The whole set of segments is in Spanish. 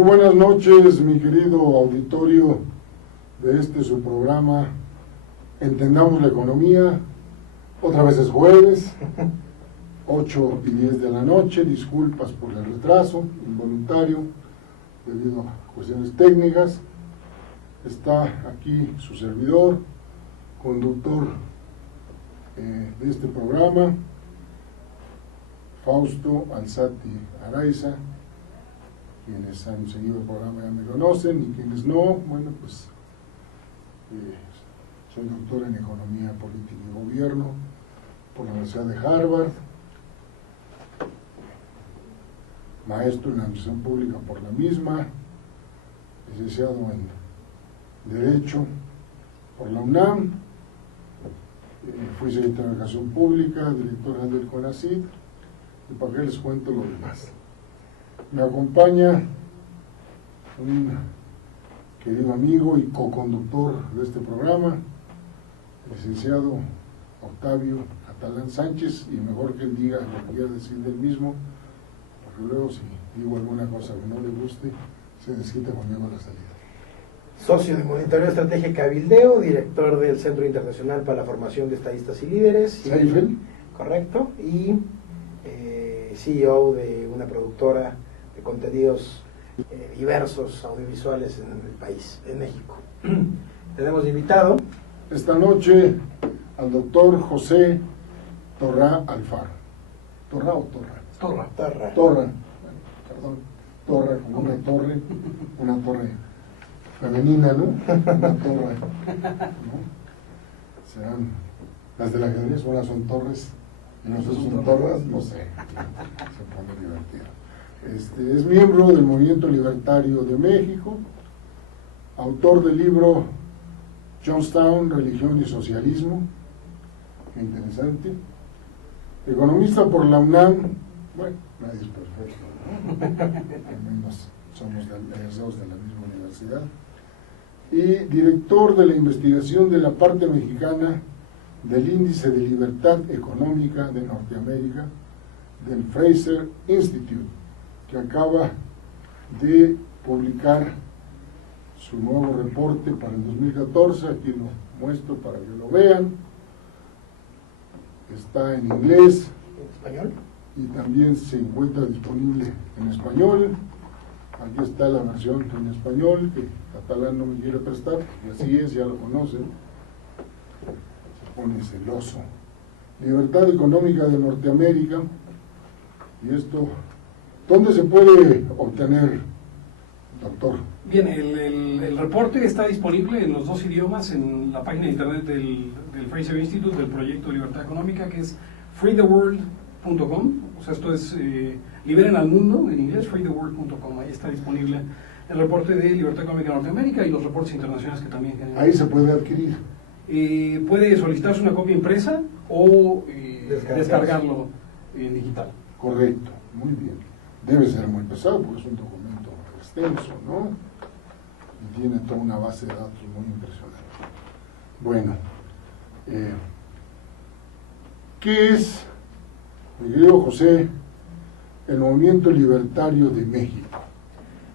Muy buenas noches, mi querido auditorio de su programa Entendamos la Economía. Otra vez es jueves, 8:10 de la noche. Disculpas por el retraso involuntario debido a cuestiones técnicas. Está aquí su servidor, conductor de este programa, Fausto Alzati Araiza. Quienes han seguido el programa ya me conocen, y quienes no, bueno, pues soy doctor en Economía, Política y Gobierno por la Universidad de Harvard, maestro en Administración Pública por la misma, licenciado en Derecho por la UNAM, fui secretario de Educación Pública, director del CONACYT, y para qué les cuento lo demás. Me acompaña un querido amigo y coconductor de este programa, el licenciado Octavio Atalán Sánchez, y mejor que él diga lo que quiera decir del mismo, porque luego si digo alguna cosa que no le guste, se desquita conmigo a la salida. Socio de Monitoreo Estrategia Cabildeo, director del Centro Internacional para la Formación de Estadistas y Líderes. ¿Seifel? Correcto, y CEO de una productora de contenidos diversos audiovisuales en el país, en México. Tenemos invitado esta noche al doctor José Torra Alfaro. ¿Torra o Torra? Torra. Torra. Bueno, perdón. Torra, como una torre femenina, ¿no? Una torre, ¿no? Serán las del ajedrez, unas son torres y nosotros son torras, no sé. Se pone divertido. Es miembro del Movimiento Libertario de México, autor del libro Johnstown, Religión y Socialismo, qué interesante, economista por la UNAM, bueno, nadie es perfecto, ¿no? Al menos somos egresados de la misma universidad, y director de la investigación de la parte mexicana del Índice de Libertad Económica de Norteamérica, del Fraser Institute, que acaba de publicar su nuevo reporte para el 2014, aquí lo muestro para que lo vean, está en inglés, ¿en español? Y también se encuentra disponible en español. Aquí está la versión en español, que Catalán no me quiere prestar, y así es, ya lo conocen, se pone celoso. Libertad Económica de Norteamérica, y esto, ¿dónde se puede obtener, doctor? Bien, el reporte está disponible en los dos idiomas en la página de internet del Fraser Institute, del proyecto Libertad Económica, que es freetheworld.com. O sea, esto es Liberen al Mundo, en inglés, freetheworld.com. Ahí está disponible el reporte de Libertad Económica de Norteamérica y los reportes internacionales que también generan. Ahí se puede adquirir. Puede solicitarse una copia impresa o descargarlo en digital. Correcto, muy bien. Debe ser muy pesado porque es un documento extenso, ¿no? Y tiene toda una base de datos muy impresionante. Bueno, ¿qué es, mi querido José, el Movimiento Libertario de México?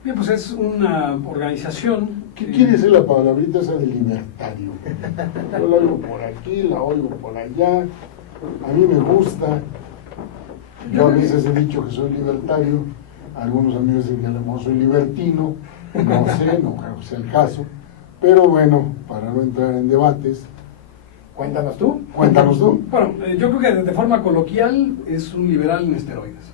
Bien, pues es una organización. ¿Qué quiere decir la palabrita esa de libertario? Yo la oigo por aquí, la oigo por allá, a mí me gusta. Yo a veces he dicho que soy libertario, algunos amigos dicen que a lo mejor soy libertino, no sé, no creo que sea el caso, pero bueno, para no entrar en debates. Cuéntanos tú. Cuéntanos tú. Bueno, yo creo que de forma coloquial es un liberal en esteroides.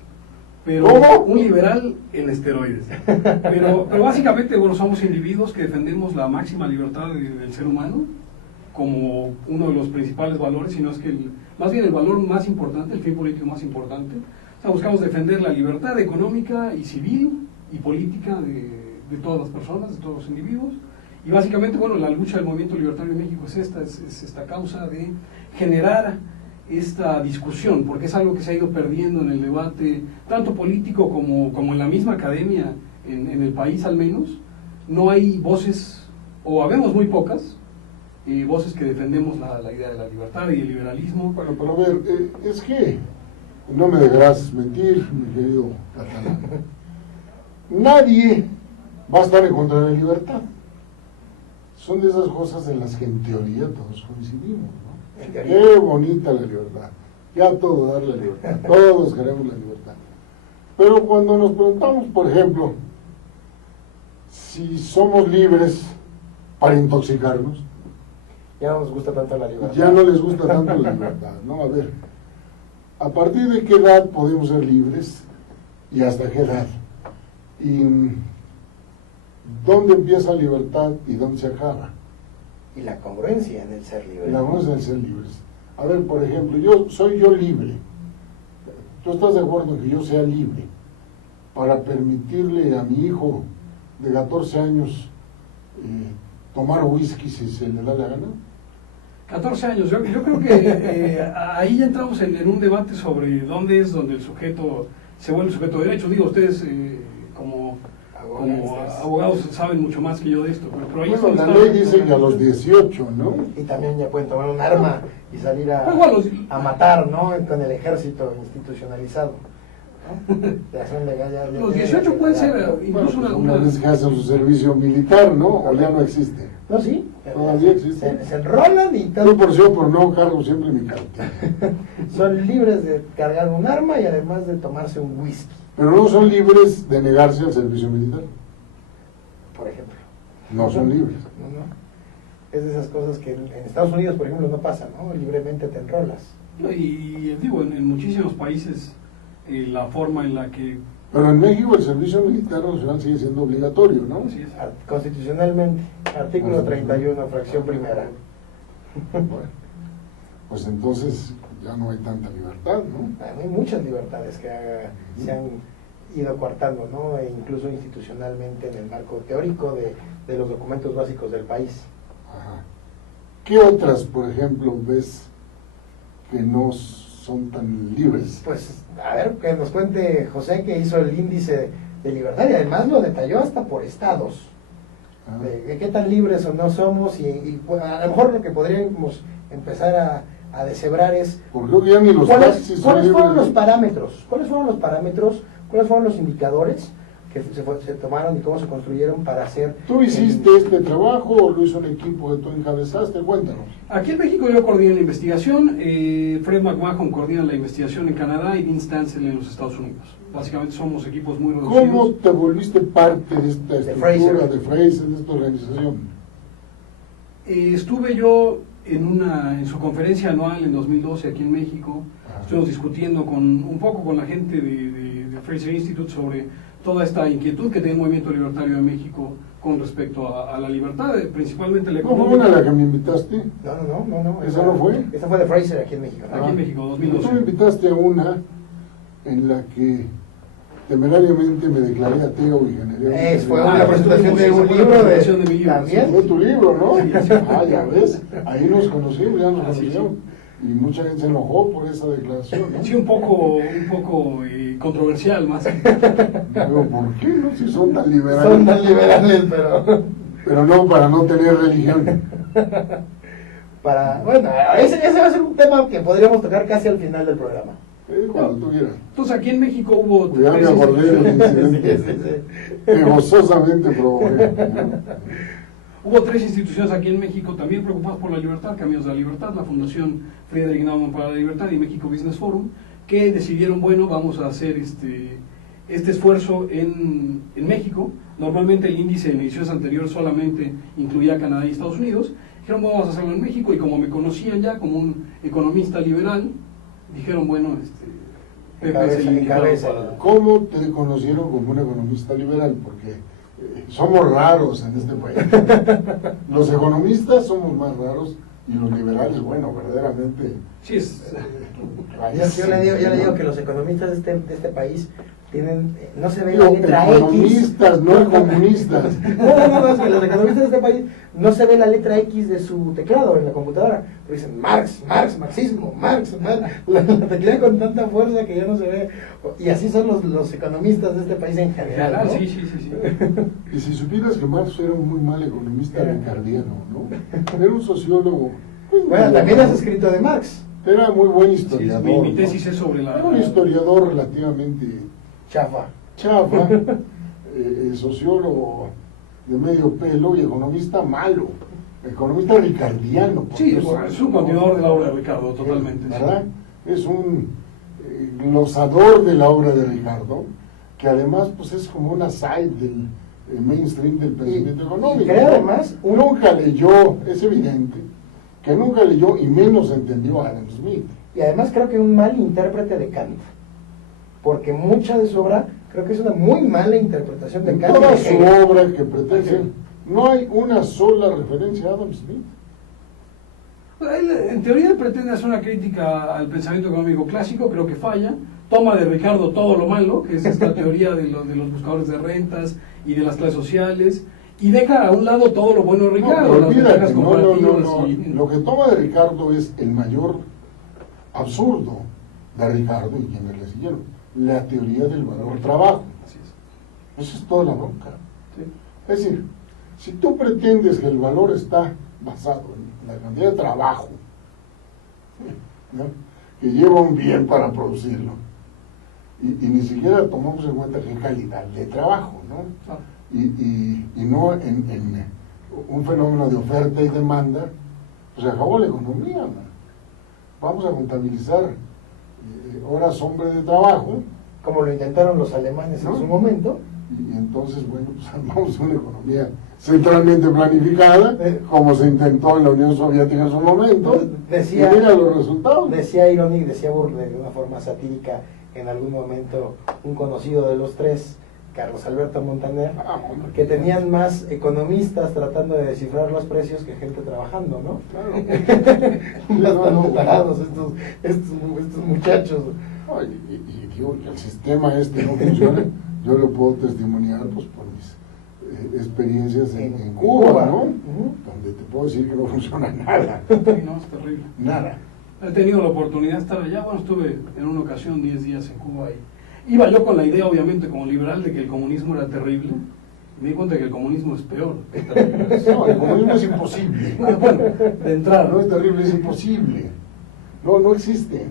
Pero ¿Cómo? un liberal en esteroides. Pero básicamente, bueno, somos individuos que defendemos la máxima libertad del ser humano como uno de los principales valores, sino es que más bien el valor más importante, el fin político más importante. O sea, buscamos defender la libertad económica y civil y política de todas las personas, de todos los individuos. Y básicamente, bueno, la lucha del Movimiento Libertario de México es esta causa de generar esta discusión, porque es algo que se ha ido perdiendo en el debate, tanto político como en la misma academia, en el país al menos. No hay voces, o habemos muy pocas, voces que defendemos la idea de la libertad y el liberalismo. Bueno, pero a ver, es que, no me dejarás mentir, mi querido Catalán, nadie va a estar en contra de la libertad. Son de esas cosas en las que en teoría todos coincidimos, ¿no? En teoría. Qué bonita la libertad, ya todo dar la libertad, todos queremos la libertad. Pero cuando nos preguntamos, por ejemplo, si somos libres para intoxicarnos, Ya no nos gusta tanto la libertad. ya no les gusta tanto la libertad, ¿no? A ver, ¿a partir de qué edad podemos ser libres y hasta qué edad? ¿Y dónde empieza la libertad y dónde se acaba? Y la congruencia en el ser libre. La cosa es ser libres. A ver, por ejemplo, soy yo libre. ¿Tú estás de acuerdo en que yo sea libre para permitirle a mi hijo de 14 años tomar whisky si se le da la gana? 14 años, yo creo que ahí ya entramos en un debate sobre dónde es donde el sujeto se vuelve sujeto de derechos. Digo, ustedes como abogados saben mucho más que yo de esto, pero ahí Bueno, es la donde ley dice que a los 18, ¿no? Y también ya pueden tomar un arma y salir Pues bueno, a matar, ¿no? Con el ejército institucionalizado, ¿no? Ya son legal, ya los tienen 18 pueden ser legalidad, ¿no? Bueno, incluso pues una... una vez que hacen su servicio militar, ¿no? O ya no existe. No, sí. Todavía existe. Se enrolan y Yo por sí o por no cargo siempre mi cartera. son libres de cargar un arma y además de tomarse un whisky, Pero no son libres de negarse al servicio militar. por ejemplo. No son libres. No, no. Es de esas cosas que en Estados Unidos, por ejemplo, no pasa, ¿no? Libremente te enrolas. Y digo, en muchísimos países la forma en la que... Pero en México el servicio militar nacional sigue siendo obligatorio, ¿no? Así es. Constitucionalmente, artículo 31, fracción primera. Bueno, pues entonces ya no hay tanta libertad, ¿no? Hay muchas libertades que se han ido coartando, ¿no? E incluso institucionalmente en el marco teórico de los documentos básicos del país. Ajá. ¿Qué otras, por ejemplo, ves que no son tan libres? Pues, a ver, que nos cuente José, que hizo el índice de libertad y además lo detalló hasta por estados. Ah. De qué tan libres o no somos y a lo mejor lo que podríamos empezar a deshebrar es Porque creo que ya ni los taxis son ¿cuáles fueron libres. los parámetros? ¿Cuáles fueron los parámetros? ¿Cuáles fueron los indicadores que se tomaron y cómo se construyeron para hacer? ¿Tú hiciste este trabajo o lo hizo un equipo que tú encabezaste? Cuéntanos. Aquí en México yo coordino la investigación, Fred McMahon coordina la investigación en Canadá y Vince Stansel en los Estados Unidos. Básicamente somos equipos muy reducidos. ¿Cómo te volviste parte de esta estructura Fraser. de Fraser, de esta organización? Estuve yo en su conferencia anual en 2012 aquí en México. Ajá. Estuvimos discutiendo un poco con la gente de Fraser Institute sobre toda esta inquietud que tiene el movimiento libertario de México con respecto a la libertad, principalmente la ¿No fue económica. una a la que me invitaste? No. ¿Esa no fue? Esa fue de Fraser aquí en México, ¿no? Aquí en México, 2012. Tú me invitaste a una en la que temerariamente me declaré ateo y generé... Fue Ah, una pues presentación de tuvimos un esa libro presentación de mi libro, también. Fue tu libro, ¿no? Sí, sí. Ah, ya ves, ahí nos conocimos, ya nos Ah, sí, conocimos. Y mucha gente se enojó por esa declaración, ¿no? Sí, un poco controversial más. Digo, ¿por qué no? Si son tan liberales. Son tan liberales, pero Pero no para no tener religión. bueno, ese va a ser un tema que podríamos tocar casi al final del programa. Cuando tú quieras. Entonces aquí en México hubo Ya me tres acordé del instituciones. incidente que gozosamente provoqué. Hubo tres instituciones aquí en México también preocupadas por la libertad, Caminos de la Libertad, la Fundación Friedrich Naumann para la Libertad y México Business Forum, que decidieron, bueno, vamos a hacer este esfuerzo en México. Normalmente el índice en ediciones anteriores solamente incluía Canadá y Estados Unidos. Dijeron, bueno, vamos a hacerlo en México, y como me conocían ya como un economista liberal, dijeron, bueno, Pepe es el indicado Encabeza. para... ¿Cómo te conocieron como un economista liberal? Porque somos raros en este país. Los economistas somos más raros y los liberales, bueno, verdaderamente... Sí, es... Yo le digo que los economistas de este país tienen, no se ve la Digo, letra X. economistas, no comunistas. No, es que los economistas de este país no se ve la letra X de su teclado en la computadora. Pero dicen Marx, marxismo, Marx. La teclean con tanta fuerza que ya no se ve. Y así son los economistas de este país en general, ¿no? Sí. Y si supieras que Marx era un muy mal economista ricardiano, ¿no? Era un sociólogo. pues, Bueno, medio también raro. has escrito de Marx. Era muy buen Sí, historiador. mi ¿no? tesis es sobre la... Era un historiador relativamente Chafa. chafa, sociólogo de medio pelo y economista malo, economista ricardiano. Sí, Dios es santo, un continuador de la obra de Ricardo, totalmente. ¿verdad? Es un glosador de la obra de Ricardo, que además pues es como una side del mainstream del pensamiento económico. Y creo además nunca leyó, es evidente, que nunca leyó y menos entendió a Adam Smith. Y además creo que un mal intérprete de Kant, porque mucha de su obra creo que es una muy mala interpretación de En Kant. toda su obra que pretende ser, no hay una sola referencia a Adam Smith. Él, en teoría, pretende hacer una crítica al pensamiento económico clásico, creo que falla. Toma de Ricardo todo lo malo, que es esta teoría de los buscadores de rentas y de las clases sociales, y deja a un lado todo lo bueno de Ricardo, No, las olvídate, ventajas no, comparativas. y- Lo que toma de Ricardo es el mayor absurdo de Ricardo y quienes le siguieron, la teoría del valor trabajo. Así es. Eso es toda la bronca. Sí. Es decir, si tú pretendes que el valor está basado en la cantidad de trabajo, ¿no?, que lleva un bien para producirlo, y ni siquiera tomamos en cuenta qué calidad de trabajo, ¿no? Ah, Y no en un fenómeno de oferta y demanda, pues se acabó la economía, ¿no? Vamos a contabilizar horas hombre de trabajo, Como lo intentaron los alemanes ¿no?, en su momento. y entonces, bueno, pues armamos una economía centralmente planificada, como se intentó en la Unión Soviética en su momento, Decía- y mira los resultados. Decía Ironic, decía Burle de una forma satírica en algún momento un conocido de los tres, Carlos Alberto Montaner, Ah, hombre, que tenían más economistas tratando de descifrar los precios que gente trabajando, ¿no? Claro. Bastante tarados estos muchachos. Ay, y digo que el sistema este no funciona, yo lo puedo testimoniar pues por mis experiencias en Cuba, ¿no? Ujú. Donde te puedo decir que no funciona nada, sí, no, es terrible. nada. He tenido la oportunidad de estar allá, bueno, estuve en una ocasión 10 días en Cuba y iba yo con la idea, obviamente, como liberal, de que el comunismo era terrible. Y me di cuenta de que el comunismo es peor. No, el comunismo es imposible. Ah, bueno, de entrada. No es terrible, es imposible. No existe.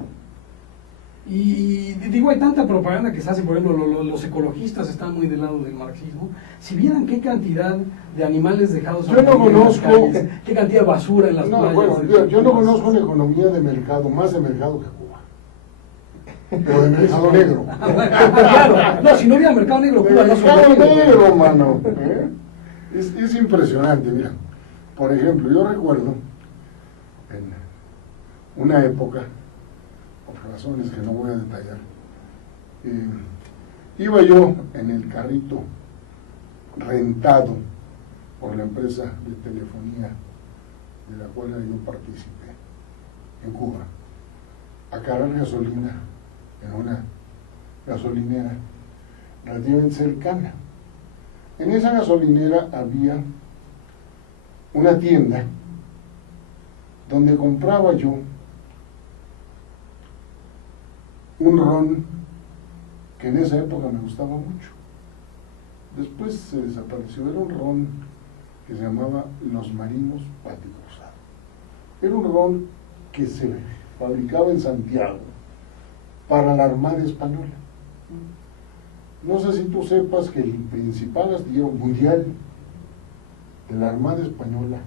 Y digo, hay tanta propaganda que se hace, por ejemplo, los ecologistas están muy del lado del marxismo. Si vieran qué cantidad de animales dejados Yo no en las conozco- calles, qué cantidad de basura en las No, playas. bueno, yo no conozco una economía de mercado, más de mercado que Cuba. Pero de mercado negro. Claro, no, si no hubiera mercado negro, De Cuba no mercado sobrevive. negro, mano. Es impresionante, mira. Por ejemplo, yo recuerdo en una época, por razones que no voy a detallar, iba yo en el carrito rentado por la empresa de telefonía de la cual yo participé en Cuba, a cargar gasolina en una gasolinera relativamente cercana. En esa gasolinera había una tienda donde compraba yo un ron que en esa época me gustaba mucho. Después se desapareció. Era un ron que se llamaba Los Marinos Paticruzado. Era un ron que se fabricaba en Santiago para la Armada Española. No sé si tú sepas que el principal astillero mundial de la Armada Española,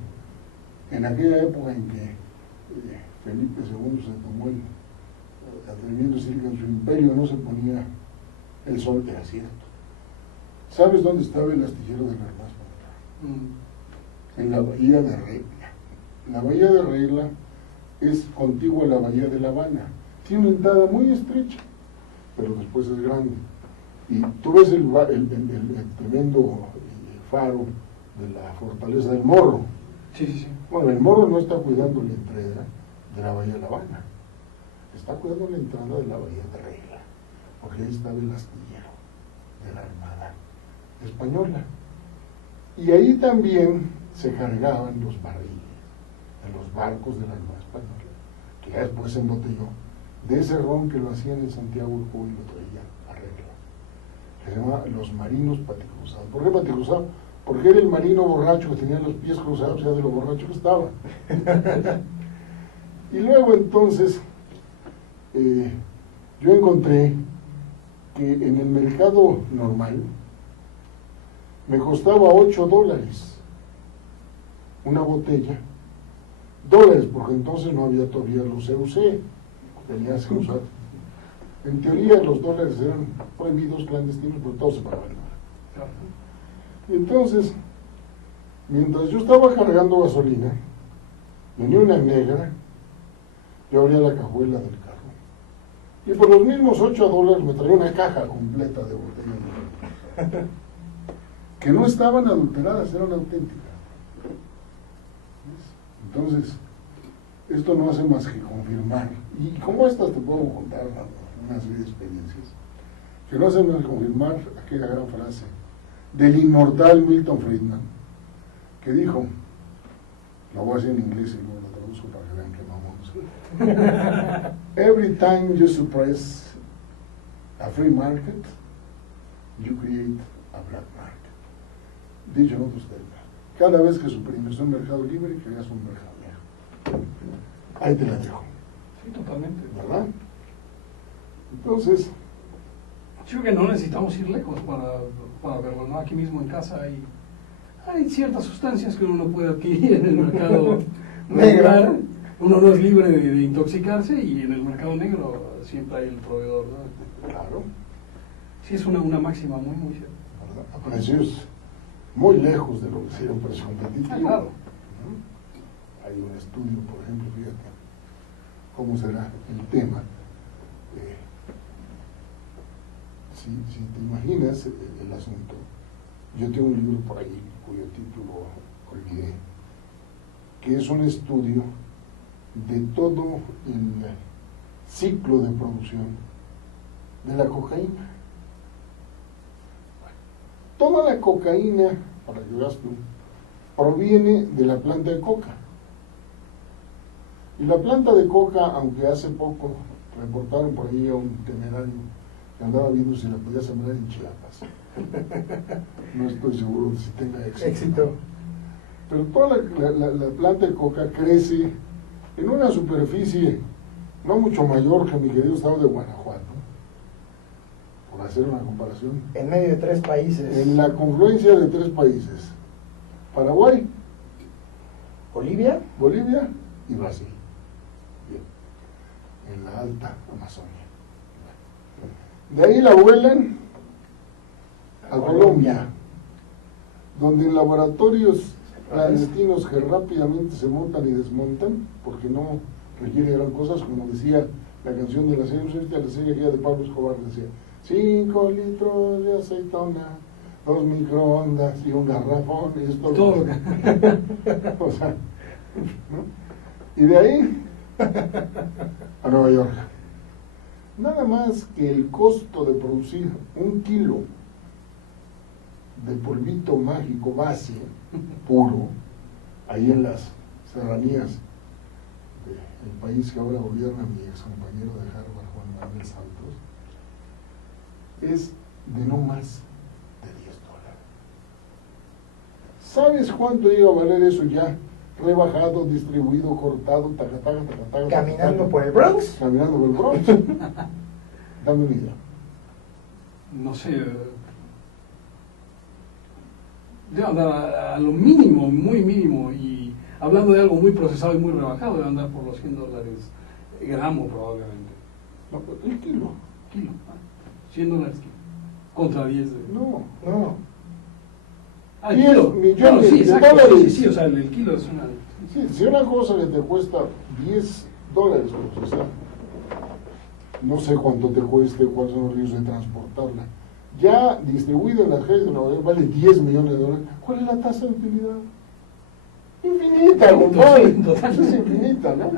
en aquella época en que Felipe II se tomó el atrevimiento de decir que en su imperio no se ponía el sol, era cierto. ¿Sabes dónde estaba el astillero de la Armada Española? En la bahía de Regla. La bahía de Regla es contigua a la bahía de La Habana. Tiene una entrada muy estrecha, pero después es grande. Y tú ves el tremendo faro de la fortaleza del Morro. Sí, sí, sí. Bueno, el Morro no está cuidando la entrada de la bahía de La Habana, está cuidando la entrada de la bahía de Regla, porque ahí estaba el astillero de la Armada Española. Y ahí también se cargaban los barriles de los barcos de la Armada Española, que ya después se embotelló, de ese ron que lo hacían en Santiago del Cubo y lo traían a Regla, que se llama Los Marinos Paticruzados. ¿Por qué Paticruzado? Porque era el marino borracho que tenía los pies cruzados, ya de lo borracho que estaba. Y luego entonces yo encontré que en el mercado normal me costaba $8 una botella. Dólares, porque entonces no había todavía los CUC, tenías que usar. En teoría los dólares eran prohibidos, clandestinos, pero todos se pagaban en dólares. Y entonces, mientras yo estaba cargando gasolina, venía una negra, yo abría la cajuela del carro, y por los mismos $8 me traía una caja completa de botellas que no estaban adulteradas, eran auténticas. Entonces, esto no hace más que confirmar, y como estas te puedo contar una serie de experiencias, que no hacen más que confirmar aquella gran frase del inmortal Milton Friedman, que dijo, lo voy a decir en inglés y luego lo traduzco para que vean que mamamos. Every time you suppress a free market, you create a black market. Dicho en otros términos, cada vez que suprimes un mercado libre, creas un mercado negro. Ahí te la dejo. Sí, totalmente. ¿Verdad? Entonces, yo creo que no necesitamos ir lejos para verlo, ¿no? Aquí mismo en casa hay ciertas sustancias que uno no puede adquirir en el mercado regular. Uno no es libre de intoxicarse, y en el mercado negro siempre hay el proveedor, ¿no? claro, Sí, es una máxima muy, muy cierta. ¿verdad? A precios muy lejos de lo que sería un precio competitivo. Ah, claro. ¿No? Hay un estudio, por ejemplo, fíjate, cómo será el tema. Si te imaginas el asunto, yo tengo un libro por ahí cuyo título olvidé, que es un estudio de todo el ciclo de producción de la cocaína. Toda la cocaína, para que veas tú, proviene de la planta de coca. Y la planta de coca, aunque hace poco reportaron por ahí a un temerario que andaba viendo si la podía sembrar en Chiapas. No estoy seguro de si tenga éxito. Pero toda la planta de coca crece en una superficie no mucho mayor que mi querido estado de Guanajuato, por hacer una comparación. En medio de 3 países. En la confluencia de 3 países: Paraguay, Bolivia y Brasil. Bien. En la alta Amazonia. De ahí la vuelan a Colombia, donde en laboratorios clandestinos que rápidamente se montan y desmontan, porque no requiere gran cosas, como decía la canción de la serie aquella de Pablo Escobar, decía 5 litros de aceitona, 2 microondas y un garrafón, y esto Todo. o sea, ¿no? Y de ahí a Nueva York. Nada más que el costo de producir 1 kilo de polvito mágico base puro, ahí en las serranías del país que ahora gobierna mi ex compañero de Harvard, Juan Manuel Santos, es de no más de $10. ¿Sabes cuánto llega a valer eso ya? Rebajado, distribuido, cortado, Caminando por el Bronx. Caminando por el Bronx. Dame una idea. No sé, debe andar a lo mínimo, muy mínimo, y hablando de algo muy procesado y muy rebajado, debe andar por los $100 gramo probablemente. No, el kilo. Kilo, $100 kilo. Contra 10 de... No. El 10 kilo. millones Claro, sí, de exacto, dólares. sí, o sea, el kilo es una... Sí, si una cosa que te cuesta $10 procesar, no sé cuánto te cueste, cuáles son los riesgos de transportarla, ya distribuida en las redes de Nueva York vale $10 millones. ¿Cuál es la tasa de utilidad? Infinita, compadre. Es infinita, ¿no?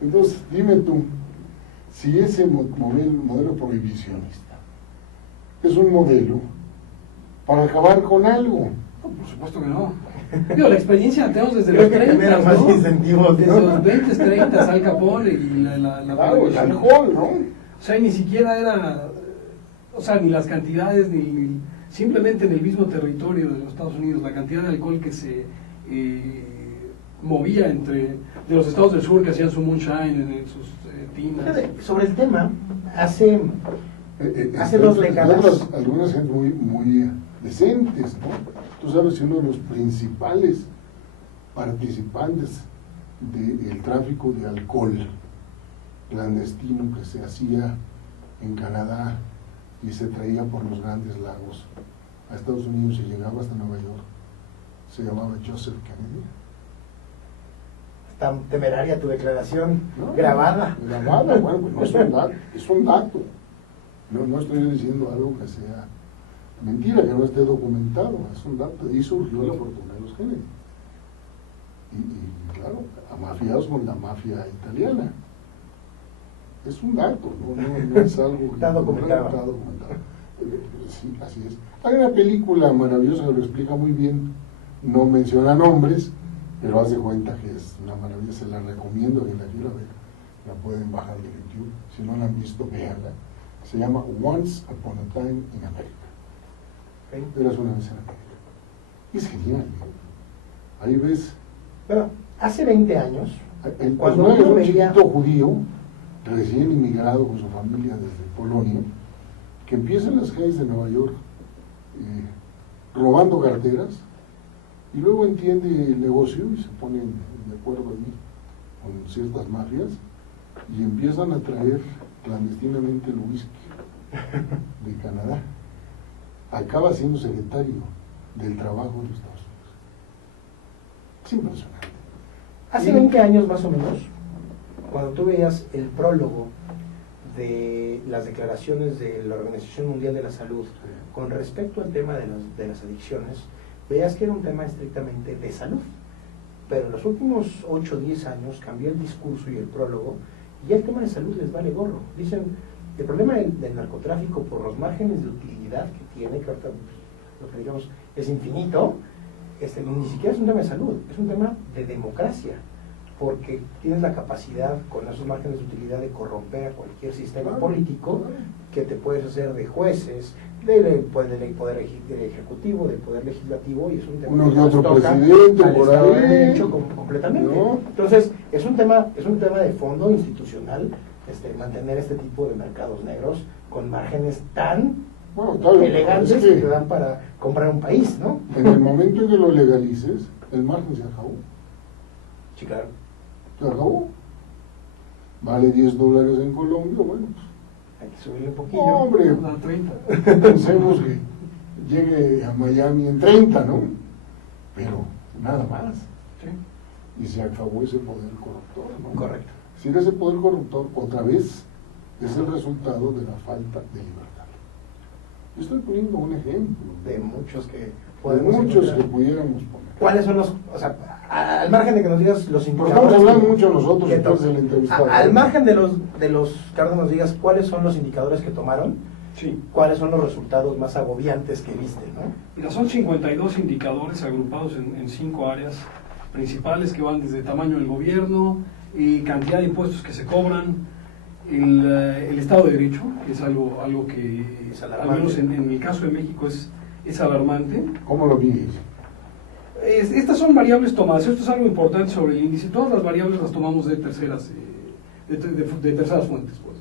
Entonces, dime tú, si ese modelo prohibicionista es un modelo para acabar con algo. No, por supuesto que no. Digo, la experiencia la tenemos desde Creo los que 30, genera más ¿no? incentivos, Desde ¿no? los 20, 30, Al Capone y la Claro, el prohibición. alcohol, ¿no? O sea, ni siquiera era, o sea, ni las cantidades, ni simplemente en el mismo territorio de los Estados Unidos, la cantidad de alcohol que se movía de los estados del sur que hacían su moonshine en sus tinas. Fíjate, sobre el tema, hace 2 décadas. Algunas gente muy decentes, ¿no? Tú sabes que uno de los principales participantes del tráfico de alcohol clandestino que se hacía en Canadá y se traía por los grandes lagos a Estados Unidos y llegaba hasta Nueva York, se llamaba Joseph Kennedy. Tan temeraria tu declaración, ¿No? grabada. Grabada, bueno, pues no es un dato, es un dato. No estoy diciendo algo que sea mentira, que no esté documentado, es un dato. Y surgió la fortuna de los Kennedy. Y claro, amafiados con la mafia italiana. Es un dato, no es algo que Está documentado. Está documentado. Sí, así es. Hay una película maravillosa que lo explica muy bien, no menciona nombres, pero haz de cuenta que es una maravilla, se la recomiendo a quien la quiera ver, la pueden bajar de YouTube, si no la han visto, véanla. Se llama Once Upon a Time in America. Eras una vez en América. Y es genial, ¿no? Ahí ves. Bueno, hace 20 años, El cuando personaje es uno un veía... chiquito judío, recién inmigrado con su familia desde Polonia, que empieza en las calles de Nueva York robando carteras, y luego entiende el negocio y se ponen de acuerdo allí con ciertas mafias y empiezan a traer clandestinamente el whisky de Canadá. Acaba siendo secretario del trabajo de los Estados Unidos. Es impresionante. Hace 20 años más o menos, cuando tú veías el prólogo de las declaraciones de la Organización Mundial de la Salud con respecto al tema de las adicciones, veías que era un tema estrictamente de salud. Pero en los últimos 8 o 10 años cambió el discurso y el prólogo, y ya el tema de salud les vale gorro. Dicen, el problema del narcotráfico, por los márgenes de utilidad que tiene, que ahorita lo que digamos es infinito, ni siquiera es un tema de salud, es un tema de democracia, porque tienes la capacidad con esos márgenes de utilidad de corromper a cualquier sistema político, que te puedes hacer de jueces, del poder ejecutivo, del poder legislativo, y es un tema Uno que que otro nos toca presidente al por Estado de ahí. Derecho completamente. ¿No? Entonces, es un tema de fondo institucional, mantener este tipo de mercados negros con márgenes tan Bueno, claro, elegantes es que te dan para comprar un país, ¿no? en el momento en que lo legalices, el margen se acabó. Sí, claro. Se acabó. Vale $10 en Colombia, bueno, pues, Hay que subirle un poquillo. hombre, A 30. pensemos que llegue a Miami en 30, ¿no? Pero nada más. Sí. Y se acabó ese poder corruptor, ¿no? Correcto. Si ese poder corruptor, otra vez, es el resultado de la falta de libertad. Yo estoy poniendo un ejemplo De muchos que de podemos muchos que encontrar. pudiéramos poner. ¿Cuáles son los, o sea, al margen de que nos digas los Porque indicadores? estamos hablando que- mucho nosotros que entonces to- del entrevistado. Al margen de los que ahora nos digas cuáles son los indicadores que tomaron, Sí. cuáles son los resultados más agobiantes que viste, ¿no? Mira, son 52 indicadores agrupados en 5 áreas principales que van desde tamaño del gobierno, cantidad de impuestos que se cobran, el Estado de Derecho, que es algo que, Es al alarmante. menos en el caso de México, es alarmante. ¿Cómo lo mides? Estas son variables tomadas, esto es algo importante sobre el índice, todas las variables las tomamos de terceras, de terceras fuentes. Pues.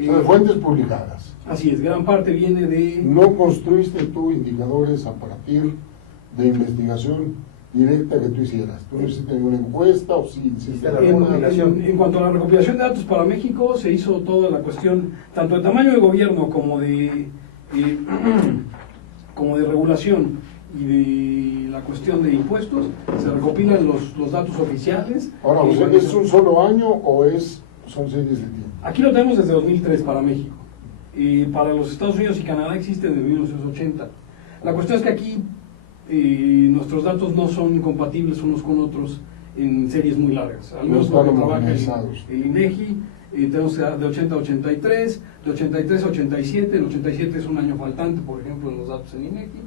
O sea, de fuentes publicadas. Así es, gran parte viene de... No construiste tú indicadores a partir de investigación directa que tú hicieras. Tú no hiciste ninguna encuesta o sí hiciste la En, recopilación. en cuanto a la recopilación de datos para México, se hizo toda la cuestión, tanto de tamaño de gobierno como de regulación y de la cuestión de impuestos, se recopilan los datos oficiales. Ahora, o sea, ¿es un solo año o son series de tiempo? Aquí lo tenemos desde 2003 para México. Y para los Estados Unidos y Canadá existe desde 1980. La cuestión es que aquí nuestros datos no son compatibles unos con otros en series muy largas. Al menos No lo que están trabaja homogenizados. el INEGI, tenemos de 80 a 83, de 83 a 87, el 87 es un año faltante, por ejemplo, en los datos en INEGI,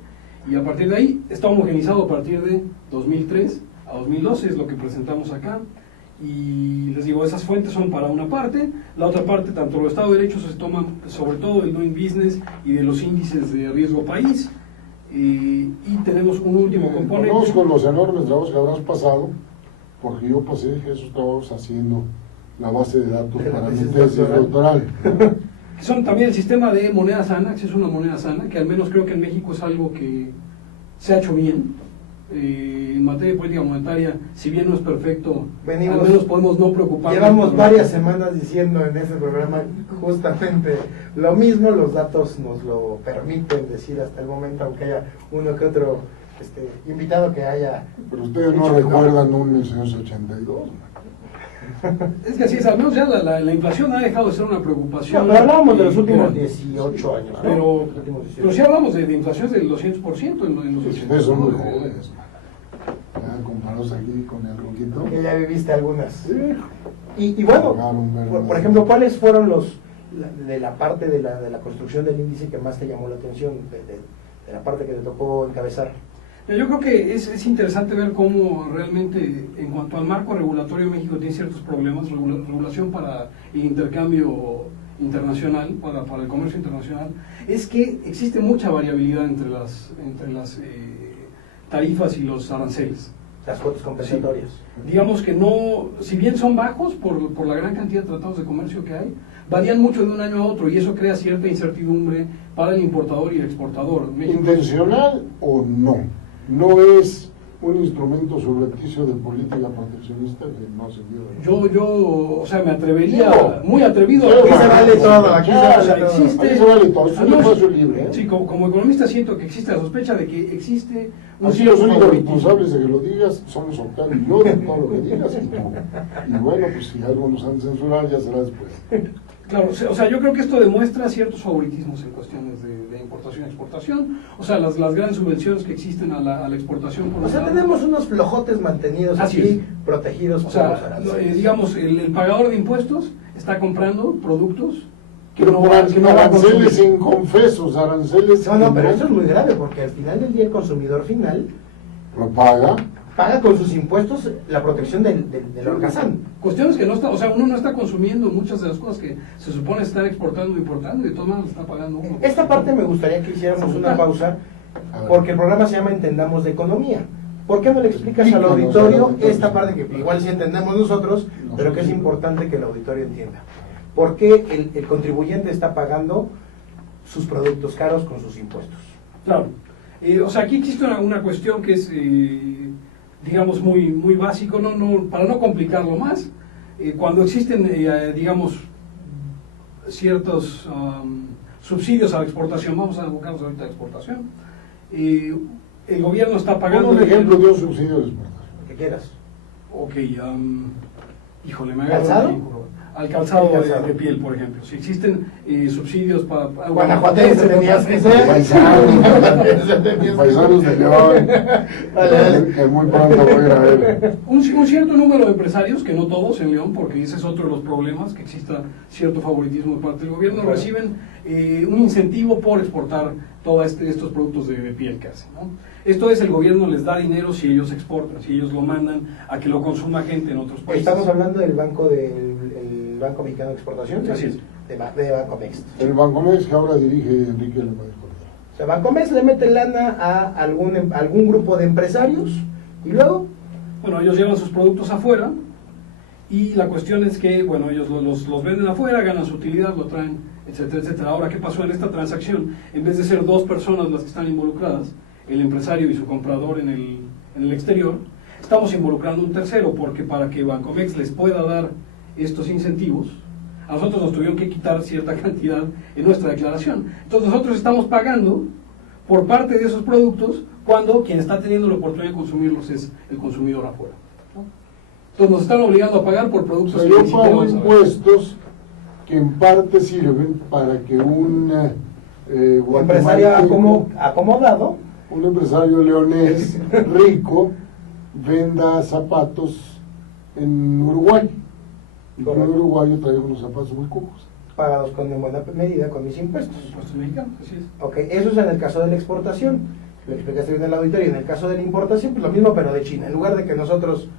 y a partir de ahí está homogenizado a partir de 2003 a 2012, es lo que presentamos acá. Y les digo, esas fuentes son para una parte, la otra parte, tanto los Estados de Derecho se toman sobre todo del Doing Business y de los índices de riesgo país, y tenemos un último componente. Conozco los enormes trabajos que habrás pasado, porque yo pasé esos trabajos haciendo la base de datos De la para mi tesis tesis doctoral. doctoral. que son también el sistema de moneda sana, que es una moneda sana, que al menos creo que en México es algo que se ha hecho bien. En materia de política monetaria, si bien no es perfecto, al menos podemos no preocuparnos. Llevamos varias semanas diciendo en este programa justamente lo mismo, los datos nos lo permiten decir hasta el momento, aunque haya uno que otro invitado que haya... Pero ustedes no recuerdan un 1982. Es que así es, al menos ya la inflación ha dejado de ser una preocupación. No, pero hablábamos de los últimos 18 años, ¿no? Pero sí hablamos de inflación del 200% en los 80. Ustedes son muy jóvenes, ya comparados aquí con el roquito. Que ya viviste algunas. Sí. Y bueno, por ejemplo, ¿cuáles fueron de la parte de la construcción del índice que más te llamó la atención, de la parte que te tocó encabezar? Yo creo que es interesante ver cómo realmente, en cuanto al marco regulatorio, México tiene ciertos problemas, regulación para el intercambio internacional, para el comercio internacional, es que existe mucha variabilidad entre las tarifas y los aranceles. Las cuotas compensatorias. Sí. Digamos que no, si bien son bajos por la gran cantidad de tratados de comercio que hay, varían mucho de un año a otro y eso crea cierta incertidumbre para el importador y el exportador. ¿Intencional o no? No es un instrumento subrepticio de política proteccionista que no se vio. Yo, o sea, me atrevería, muy atrevido. Aquí se vale todo, aquí existe. Se vale todo, es un espacio libre. ¿eh? Sí, como economista siento que existe la sospecha de que existe un Así los únicos responsables de que lo digas somos Octavio y yo de todo lo que digas y tú. Y bueno, pues si algo nos han censurado ya será después. Claro, o sea, yo creo que esto demuestra ciertos favoritismos en cuestiones de importación y exportación. O sea, las grandes subvenciones que existen a la exportación. O sea, tenemos unos flojotes mantenidos aquí, protegidos por los aranceles. Digamos, el pagador de impuestos está comprando productos que pero no aranceles inconfesos, aranceles... No, pero eso es muy grave, porque al final del día el consumidor final... Lo paga con sus impuestos la protección del holgazán. Cuestiones que no está, o sea, uno no está consumiendo muchas de las cosas que se supone estar exportando e importando y de todas maneras está pagando uno. Esta parte me gustaría que hiciéramos una pausa, porque el programa se llama Entendamos de Economía. ¿Por qué no le explicas al auditorio esta parte que igual sí entendemos nosotros, pero que es importante que el auditorio entienda? ¿Por qué el contribuyente está pagando sus productos caros con sus impuestos? Claro. O sea, aquí existe una cuestión que es... digamos, muy básico, para no complicarlo más, cuando existen, digamos, ciertos subsidios a la exportación, vamos a abocarnos ahorita a la exportación, el gobierno está pagando... un ejemplo de un subsidio de exportación. Que quieras. Ok, híjole, me ¿Calzado? Al calzado de piel, por ejemplo. Si existen subsidios para... Guanajuatense tenías que ser. Paisanos de León. Que muy pronto voy a ir a ver. Un cierto número de empresarios, que no todos en León, porque ese es otro de los problemas, que exista cierto favoritismo de parte del gobierno, reciben un incentivo por exportar todos estos productos de piel que hacen, ¿no? Esto es, el gobierno les da dinero si ellos exportan, si ellos lo mandan a que lo consuma gente en otros países. Estamos hablando del Banco Mexicano de Exportación. Así es. De Bancomext. El Bancomext que ahora dirige Enrique López Cordero. O sea, Bancomext le mete lana a algún grupo de empresarios y luego... Bueno, ellos llevan sus productos afuera y la cuestión es que, bueno, ellos los venden afuera, ganan su utilidad, lo traen, etcétera, etcétera. Ahora, ¿qué pasó en esta transacción? En vez de ser dos personas las que están involucradas, el empresario y su comprador en el exterior, estamos involucrando un tercero, porque para que Bancomext les pueda dar estos incentivos, a nosotros nos tuvieron que quitar cierta cantidad en nuestra declaración. Entonces nosotros estamos pagando por parte de esos productos cuando quien está teniendo la oportunidad de consumirlos es el consumidor afuera, ¿no? Entonces nos están obligando a pagar por productos que yo ni siquiera pago vamos a ver. Impuestos que en parte sirven para que un empresario acomodado, un empresario leonés rico venda zapatos en Uruguay. Y yo en Uruguay yo traigo unos zapatos muy cubos. pagados en buena medida con mis impuestos. Impuestos mexicanos, así es. Ok, eso es en el caso de la exportación. Lo explicaste bien en el auditorio. En el caso de la importación, pues lo mismo, pero de China. En lugar de que nosotros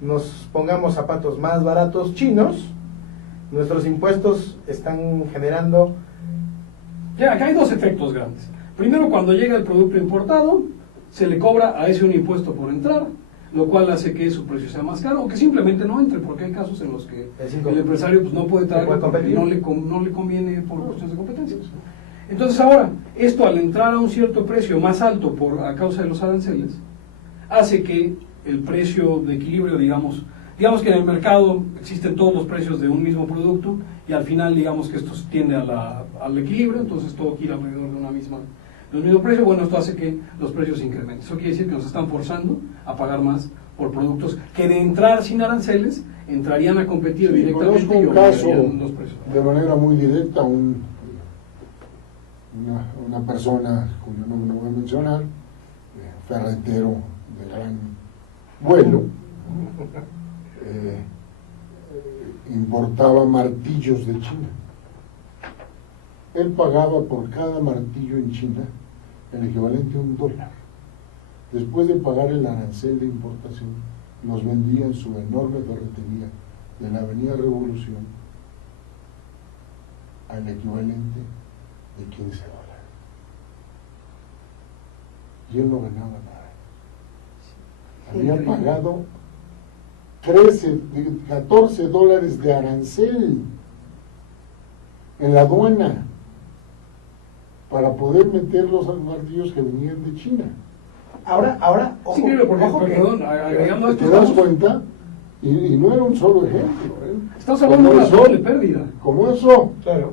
nos pongamos zapatos más baratos chinos, nuestros impuestos están generando... Ya, acá hay dos efectos grandes. Primero, cuando llega el producto importado, se le cobra a ese un impuesto por entrar. lo cual hace que su precio sea más caro o que simplemente no entre, porque hay casos en los que el empresario pues, no puede traer porque no le conviene por cuestiones de competencia. Entonces ahora, esto al entrar a un cierto precio más alto a causa de los aranceles, hace que el precio de equilibrio, digamos que en el mercado existen todos los precios de un mismo producto y al final digamos que esto tiende al equilibrio, entonces todo gira alrededor de un mismo precio. Bueno, esto hace que los precios se incrementen. Eso quiere decir que nos están forzando a pagar más por productos que de entrar sin aranceles entrarían a competir directamente Conozco un caso los precios. de manera muy directa, una persona cuyo nombre no voy a mencionar, ferretero de gran vuelo, importaba martillos de China. Él pagaba por cada martillo en China el equivalente a $1. Después de pagar el arancel de importación, los vendía en su enorme ferretería de la Avenida Revolución al equivalente de $15. Y él no ganaba nada. Había pagado $14 de arancel en la aduana para poder meter los martillos que venían de China. Ahora, ojo, sí, porque, ojo que, perdón, agregando esto, ¿te das cuenta? Y no era un solo ejemplo. Estamos hablando de una doble pérdida. Como eso, claro,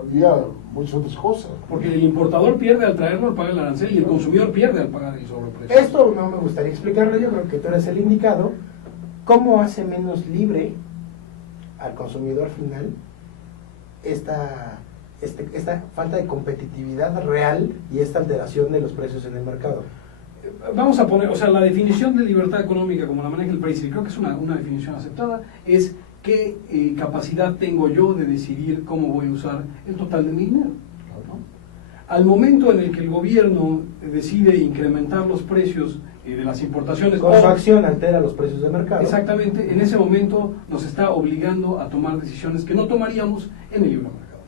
había muchas otras cosas. Porque el importador pierde al traerlo al pagar el arancel y el consumidor pierde al pagar el sobreprecio. esto no me gustaría explicarlo, yo creo que tú eres el indicado. ¿Cómo hace menos libre al consumidor final esta falta de competitividad real y esta alteración de los precios en el mercado? Vamos a poner, o sea, la definición de libertad económica como la maneja el país, y creo que es una definición aceptada, es qué capacidad tengo yo de decidir cómo voy a usar el total de mi dinero, ¿no? Al momento en el que el gobierno decide incrementar los precios de las importaciones, Con su acción altera los precios de mercado. Exactamente, en ese momento nos está obligando a tomar decisiones que no tomaríamos en el libre mercado.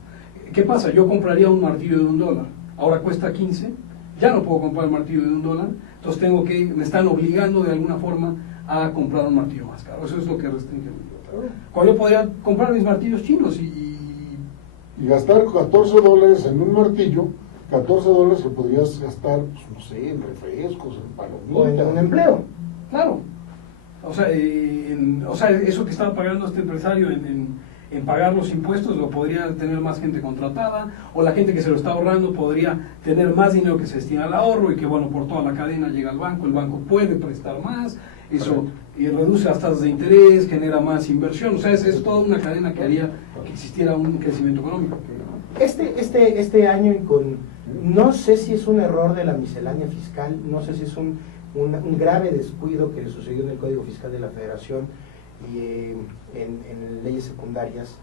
¿Qué pasa? Yo compraría un martillo de $1, ahora cuesta 15, ya no puedo comprar el martillo de $1, entonces me están obligando de alguna forma a comprar un martillo más caro. Eso es lo que restringe el mercado. Cuando yo podría comprar mis martillos chinos y gastar $14 en un martillo, $14 que podrías gastar, pues, no sé, en refrescos, en palomitas. O en un empleo. claro, o sea, eso que estaba pagando este empresario en pagar los impuestos lo podría tener más gente contratada, o la gente que se lo está ahorrando podría tener más dinero que se destina al ahorro y que, bueno, por toda la cadena llega al banco, el banco puede prestar más, eso y reduce las tasas de interés, genera más inversión, o sea, es toda una cadena que haría que existiera un crecimiento económico. Este año, no sé si es un error de la miscelánea fiscal, no sé si es un grave descuido que sucedió en el Código Fiscal de la Federación y en leyes secundarias,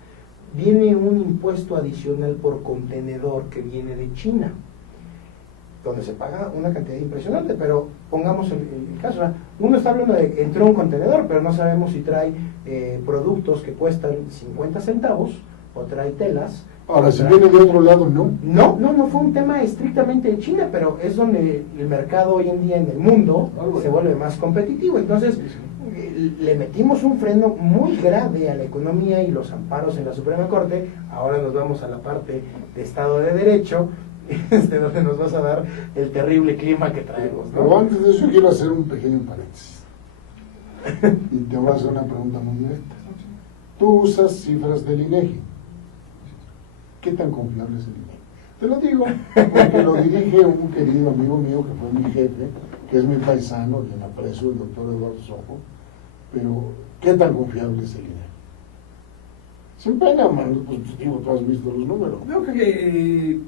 viene un impuesto adicional por contenedor que viene de China, donde se paga una cantidad impresionante, pero pongamos el caso, uno está hablando de entró un contenedor, pero no sabemos si trae productos que cuestan 50 centavos o trae telas. Ahora, si viene de otro lado, no. No fue un tema estrictamente de China, pero es donde el mercado hoy en día en el mundo se vuelve más competitivo. Entonces, le metimos un freno muy grave a la economía y los amparos en la Suprema Corte. Ahora nos vamos a la parte de Estado de Derecho, donde nos vas a dar el terrible clima que traemos, ¿no? Pero antes de eso quiero hacer un pequeño paréntesis. Y te voy a hacer una pregunta muy directa. Tú usas cifras del INEGI. ¿Qué tan confiable es el INEGI? Te lo digo porque lo dirige un querido amigo mío que fue mi jefe, que es mi paisano, quien aprecio, el doctor Eduardo Sojo. Pero, ¿qué tan confiable es el INEGI? Sin pena, man, pues digo, tú has visto los números. Creo que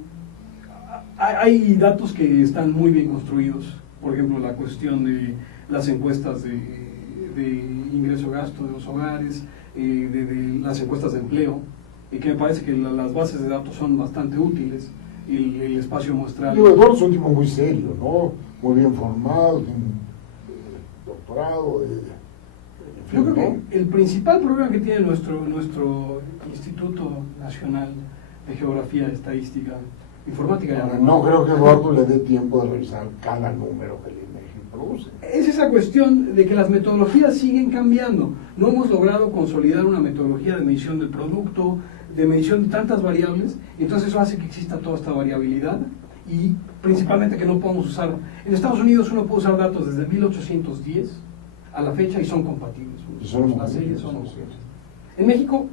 hay datos que están muy bien construidos, por ejemplo, la cuestión de las encuestas de ingreso-gasto de los hogares, de las encuestas de empleo, y que me parece que las bases de datos son bastante útiles, y el espacio muestral. Digo, Eduardo es un tipo muy serio, ¿no? Muy bien formado, tiene doctorado. Yo creo que el principal problema que tiene nuestro Instituto Nacional de Geografía, Estadística, Informática. Ahora, no creo que Eduardo le dé tiempo de revisar cada número que el INEGI produce. Es esa cuestión de que las metodologías siguen cambiando. No hemos logrado consolidar una metodología de medición del producto, de medición de tantas variables, y entonces eso hace que exista toda esta variabilidad y principalmente que no podamos usar. En Estados Unidos uno puede usar datos desde 1810 a la fecha y son compatibles. Y son Las series son compatibles. compatibles. En México,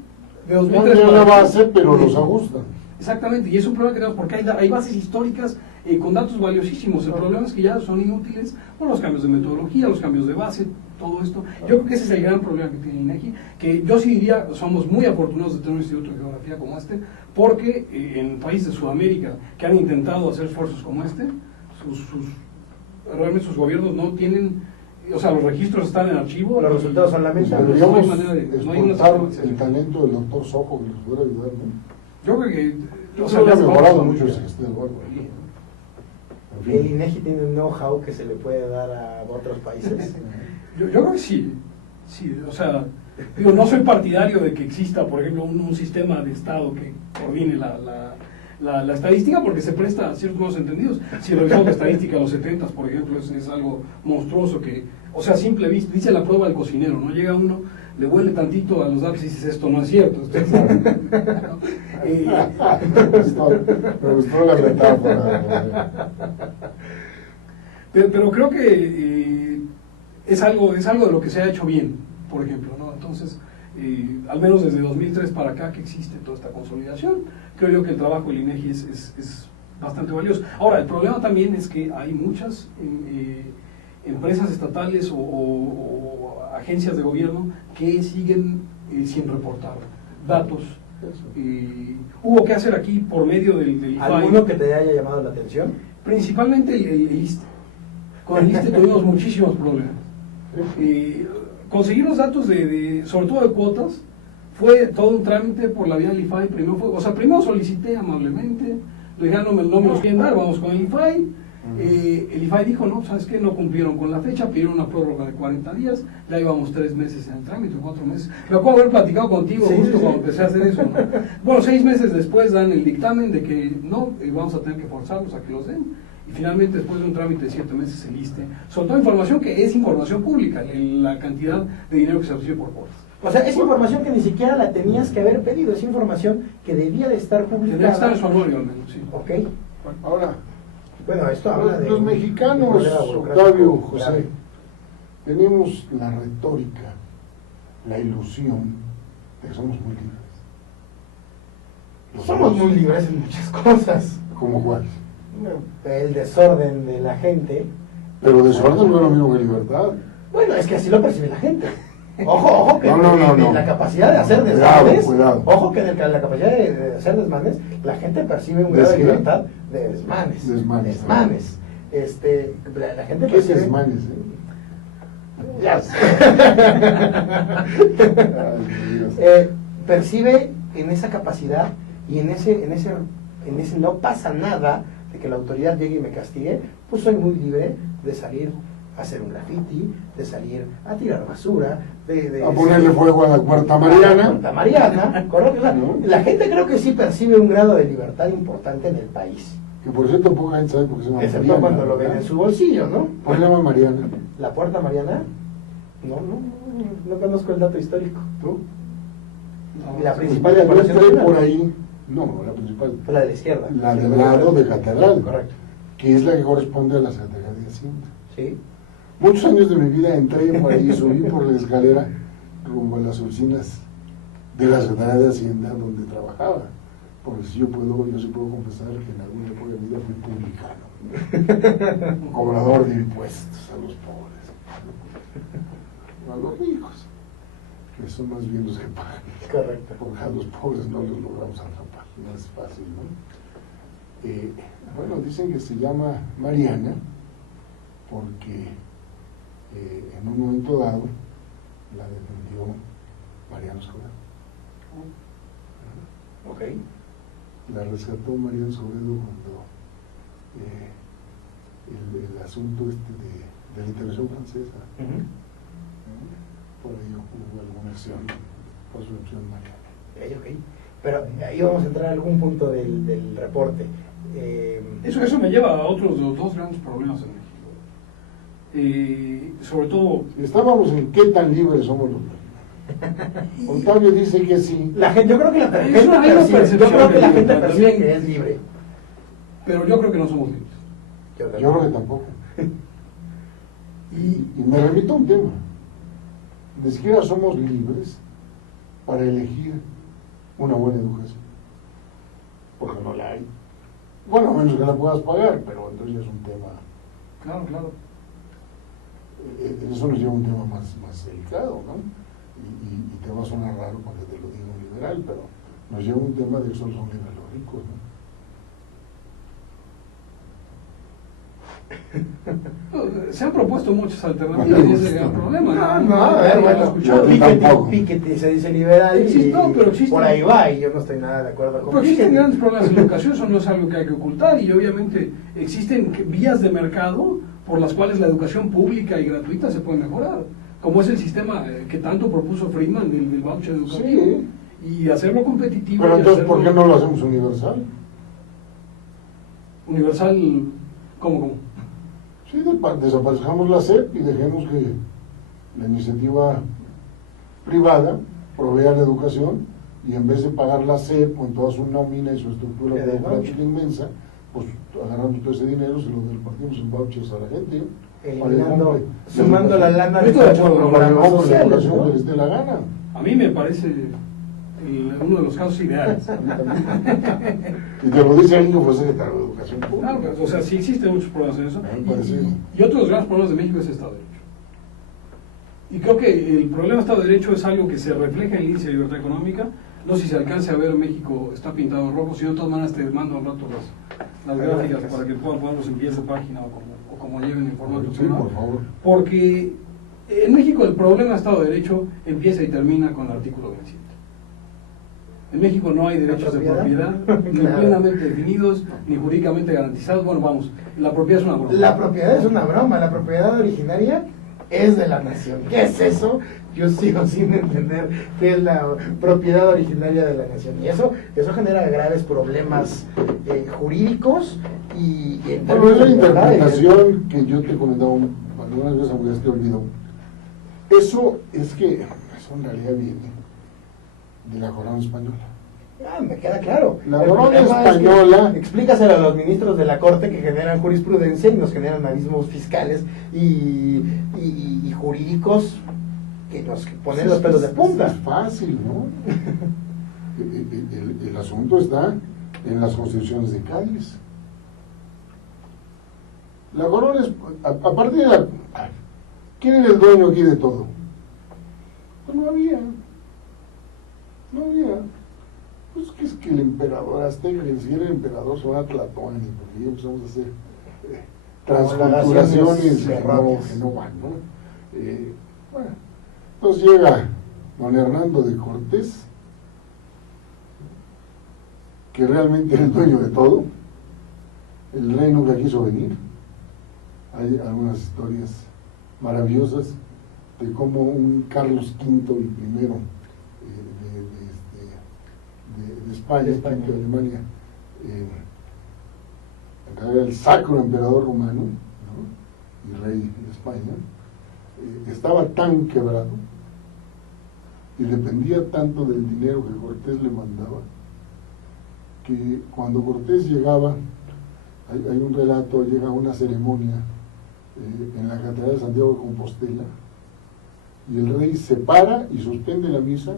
de No 2003 tienen la para acá, base, pero los ajustan. exactamente, y es un problema que tenemos porque hay bases históricas con datos valiosísimos. El problema es que ya son inútiles por los cambios de metodología, los cambios de base, todo esto. Yo creo que ese es el gran problema que tiene INEGI, que yo sí diría, somos muy afortunados de tener un instituto de geografía como este, porque en países de Sudamérica que han intentado hacer esfuerzos como este, realmente sus gobiernos no tienen, o sea, los registros están en archivo. Los resultados son lamentables. Deberíamos no hay manera de- no hay una exportar sistematización. el talento del doctor Sojo que nos pudiera ayudar, ¿no? Yo creo que Yo o creo sea, que ha les mejorado vamos a- mucho el sistema de guardia. En fin. El INEGI tiene un know-how que se le puede dar a otros países. Yo creo que sí, o sea, digo, no soy partidario de que exista, por ejemplo, un sistema de Estado que coordine la estadística, porque se presta a ciertos nuevos entendidos. Si revisamos la estadística de los 70, por ejemplo, es algo monstruoso que, o sea, a simple vista, dice la prueba del cocinero, ¿no? Llega uno, le huele tantito a los datos y dices, esto no es cierto. Usted sabe. Me gustó la metáfora. Pero creo que es algo de lo que se ha hecho bien, por ejemplo, ¿no? Entonces, al menos desde 2003 para acá que existe toda esta consolidación, creo yo que el trabajo del INEGI es bastante valioso. Ahora, el problema también es que hay muchas empresas estatales o agencias de gobierno que siguen sin reportar datos. Hubo que hacer aquí por medio del IFAI. ¿Alguno que te haya llamado la atención? Principalmente el ISSSTE. Con el ISSSTE tuvimos muchísimos problemas. Conseguir los datos sobre todo de cuotas fue todo un trámite por la vía del IFAI. Primero solicité amablemente, le dije, no me los quieren dar, vamos con el IFAI. El IFAI dijo, no, ¿sabes qué? No cumplieron con la fecha, pidieron una prórroga de 40 días, ya íbamos 3 meses en el trámite, 4 meses. Me acuerdo haber platicado contigo Sí, justo sí, cuando sí. empecé a hacer eso, ¿no? Bueno, 6 meses después dan el dictamen de que no, vamos a tener que forzarlos a que los den. Y finalmente, después de un trámite de 7 meses, el ISSSTE soltó información que es información pública, la cantidad de dinero que se recibe por cuotas. O sea, es información que ni siquiera la tenías que haber pedido, es información que debía de estar Tendría que estar en su publicada. anuario al menos, sí. Ok. Ahora, Bueno, esto habla de los un mexicanos, problema burocrático Octavio, grave. José, tenemos la retórica, la ilusión de que somos muy libres. Somos muy libres en muchas cosas. ¿Como cuál? El desorden de la gente. Pero desorden no es lo mismo que libertad. Bueno, es que así lo percibe la gente. Ojo, que No. la capacidad de hacer Cuidado, desmanes, cuidado. ojo que la capacidad de hacer desmanes, la gente percibe un grado de qué? libertad de desmanes. Desmanes. Desmanes. La gente ¿Qué es percibe... desmanes? Ya sé. Ay, Dios. Percibe en esa capacidad y en ese no pasa nada de que la autoridad llegue y me castigue, pues soy muy libre de salir a hacer un graffiti, de salir a tirar basura, de A ponerle fuego a la Cuarta Mariana. Cuarta Mariana, correcto. O sea, ¿No? la gente creo que sí percibe un grado de libertad importante en el país, Que por cierto poca gente sabe por qué se llama excepto Mariana. cuando lo ven ¿verdad? en su bolsillo, ¿no? ¿Por qué se llama Mariana? La Puerta Mariana, no conozco el dato histórico. ¿Tú? Y la Pues principal vaya, yo decoración entré nacional por ahí. No, la principal. fue la de la izquierda. La del lado de Catedral. Correcto. Que es la que corresponde a la Secretaría de Hacienda. Sí. Muchos años de mi vida entré por ahí, subí por la escalera rumbo a las oficinas de la Secretaría de Hacienda donde trabajaba. Porque si yo sí puedo confesar que en alguna época de mi vida fui publicano. Cobrador de impuestos a los pobres. No a los ricos, que son más bien los que pagan. Correcto. Porque a los pobres no los logramos atrapar, no es fácil, ¿no? Bueno, dicen que se llama Mariana porque en un momento dado la defendió Mariano Escobedo. Ok. La rescató Mariano Escobedo cuando el asunto de la intervención francesa, por ahí hubo alguna acción por su opción Mariana. Ok. Pero ahí vamos a entrar a algún punto del reporte. Eso me lleva a otros de los dos grandes problemas en México. sobre todo... Estábamos en qué tan libres somos los mexicanos. Octavio dice que sí. La gente, yo creo que la Es gente una percibe, percepción yo creo que la de gente libertad, percibe también. que es libre. Pero yo creo que no somos libres. Yo creo que tampoco. Y me remito a un tema. Ni siquiera somos libres para elegir una buena educación. Porque no la hay. Bueno, a menos que la puedas pagar, pero entonces ya es un tema. Claro, claro. Eso nos lleva a un tema más delicado, ¿no? Y te va a sonar raro cuando te lo diga un liberal, pero nos lleva a un tema de que solo son libres los ricos, ¿no? Se han propuesto muchas alternativas y ese es el gran problema. A ver, bueno, Yo tampoco. Piketty se dice liberal Existe, y no, pero existe. por ahí va, y yo no estoy nada de acuerdo con Pero existen Piketty. grandes problemas en la educación, eso no es algo que hay que ocultar, y obviamente existen vías de mercado por las cuales la educación pública y gratuita se puede mejorar, como es el sistema que tanto propuso Friedman del voucher educativo, y hacerlo competitivo. Pero y entonces, hacerlo ¿por qué no lo hacemos universal? Universal, ¿cómo? Sí, desaparezcamos la SEP y dejemos que la iniciativa privada provea la educación, y en vez de pagar la SEP con toda su nómina y su estructura Que de burocrática inmensa, pues agarrando todo ese dinero se lo repartimos en vouchers a la gente. Eliminando, sumando la lana de Estoy de muchos acuerdo, para programas la sociales, educación ¿no? que les dé la gana. A mí me parece uno de los casos ideales. Y te lo dice alguien que fue secretario de Educación Pública. Claro, o sea, sí existen muchos problemas en eso. Me parece. Y otro de los grandes problemas de México es el Estado de Derecho. Y creo que el problema del Estado de Derecho es algo que se refleja en el índice de libertad económica. No sé si se alcance a ver, México está pintado rojo, si no, de todas maneras te mando al rato las gráficas para que puedan ponerlos en pies de página o como lleven en formato Sí, sonoro. por favor. Porque en México el problema del Estado de Derecho empieza y termina con el artículo 27. En México no hay derechos de propiedad, ni Claro. plenamente definidos, ni jurídicamente garantizados. Bueno, vamos, la propiedad es una broma. La propiedad es una broma, la propiedad originaria es de la nación. ¿Qué es eso? Yo sigo sin entender qué es la propiedad originaria de la nación. Y eso genera graves problemas jurídicos y en Bueno, términos esa de libertad, interpretación que yo te comentaba algunas veces, aunque ya te olvidó, eso es que eso en realidad viene de la corona española. Ah, me queda claro. La El corona problema es que española- explícaselo a los ministros de la Corte que generan jurisprudencia y nos generan abismos fiscales y jurídicos que nos ponen los pelos de punta. Es fácil, ¿no? El asunto está en las constituciones de Cádiz. La corona es, a partir de la... ¿Quién era el dueño aquí de todo? Pues no había. Pues que es que el emperador azteca, ni siquiera el emperador se va a Tlatoani, porque ya empezamos a hacer transculturaciones que no van, ¿no? Bueno, entonces llega don Hernando de Cortés, que realmente era el dueño de todo. El rey nunca quiso venir. Hay algunas historias maravillosas de cómo un Carlos V y primero de España, V de Alemania, en realidad el sacro emperador romano, ¿no? Y rey de España, estaba tan quebrado y dependía tanto del dinero que Cortés le mandaba, que cuando Cortés llegaba, hay un relato, llega a una ceremonia en la Catedral de Santiago de Compostela, y el rey se para y suspende la misa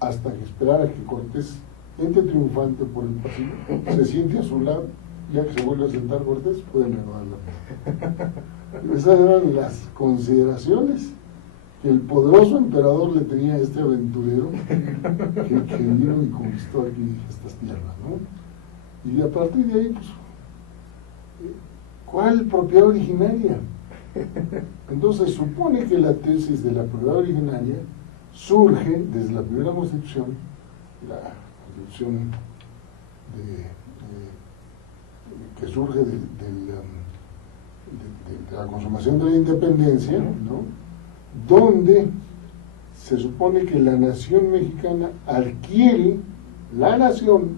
hasta que esperara que Cortés entre triunfante por el pasillo, se siente a su lado, ya que se vuelve a sentar Cortés, pueden renovar la misa. Esas eran las consideraciones que el poderoso emperador le tenía a este aventurero que vino y conquistó aquí estas tierras, ¿no? Y a partir de ahí, pues, ¿cuál propiedad originaria? Entonces supone que la tesis de la propiedad originaria surge desde la primera constitución, la constitución que surge de la consumación de la independencia, ¿no? Donde se supone que la nación mexicana adquiere, la nación,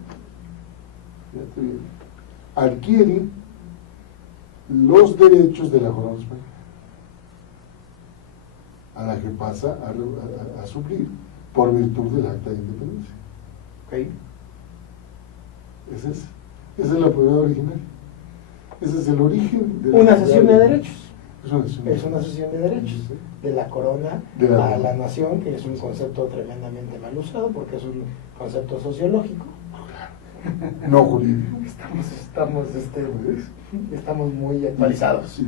fíjate bien, adquiere los derechos de la corona española. a la que pasa a suplir por virtud del acta de independencia. Ok. Esa es la propiedad original. Ese es el origen de Una cesión de derechos. Es una cesión de derechos de la corona a la nación, que es un concepto tremendamente mal usado porque es un concepto sociológico. No jurídico. Estamos muy actualizados. Sí.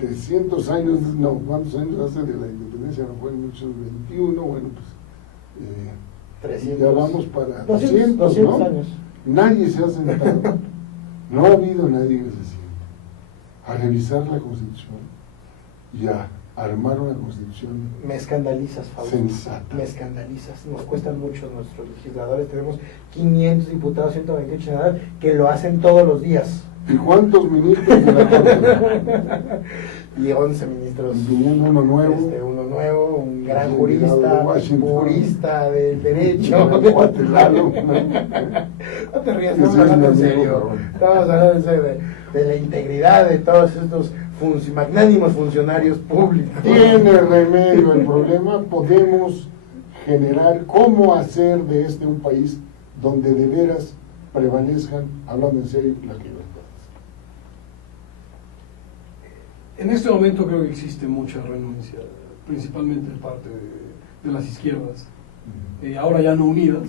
300 años, no, ¿cuántos años hace de la independencia? No fue en 1821, bueno, pues 300. ya vamos para 200 ¿no? años. Nadie se ha sentado, no ha habido nadie que se sienta a revisar la Constitución y a armar una Constitución Me escandalizas, Fausto. sensata. Me escandalizas. Nos cuestan mucho nuestros legisladores. Tenemos 500 diputados, 128 senadores que lo hacen todos los días. ¿Y cuántos ministros de la Corte? Y 11 ministros. Incluyendo uno nuevo. Uno nuevo, un gran Sí, jurista, llegado de Washington. Jurista del derecho. Guatelalo, ¿no? No te rías, Sí, estamos sí, hablando en mi amigo, serio. cabrón. Estamos hablando en serio de la integridad de todos estos magnánimos funcionarios públicos. Tiene remedio el problema. Podemos generar cómo hacer de este un país donde de veras prevalezcan, hablando en serio, las libertades. En este momento creo que existe mucha renuncia, principalmente de parte de las izquierdas, ahora ya no unidas,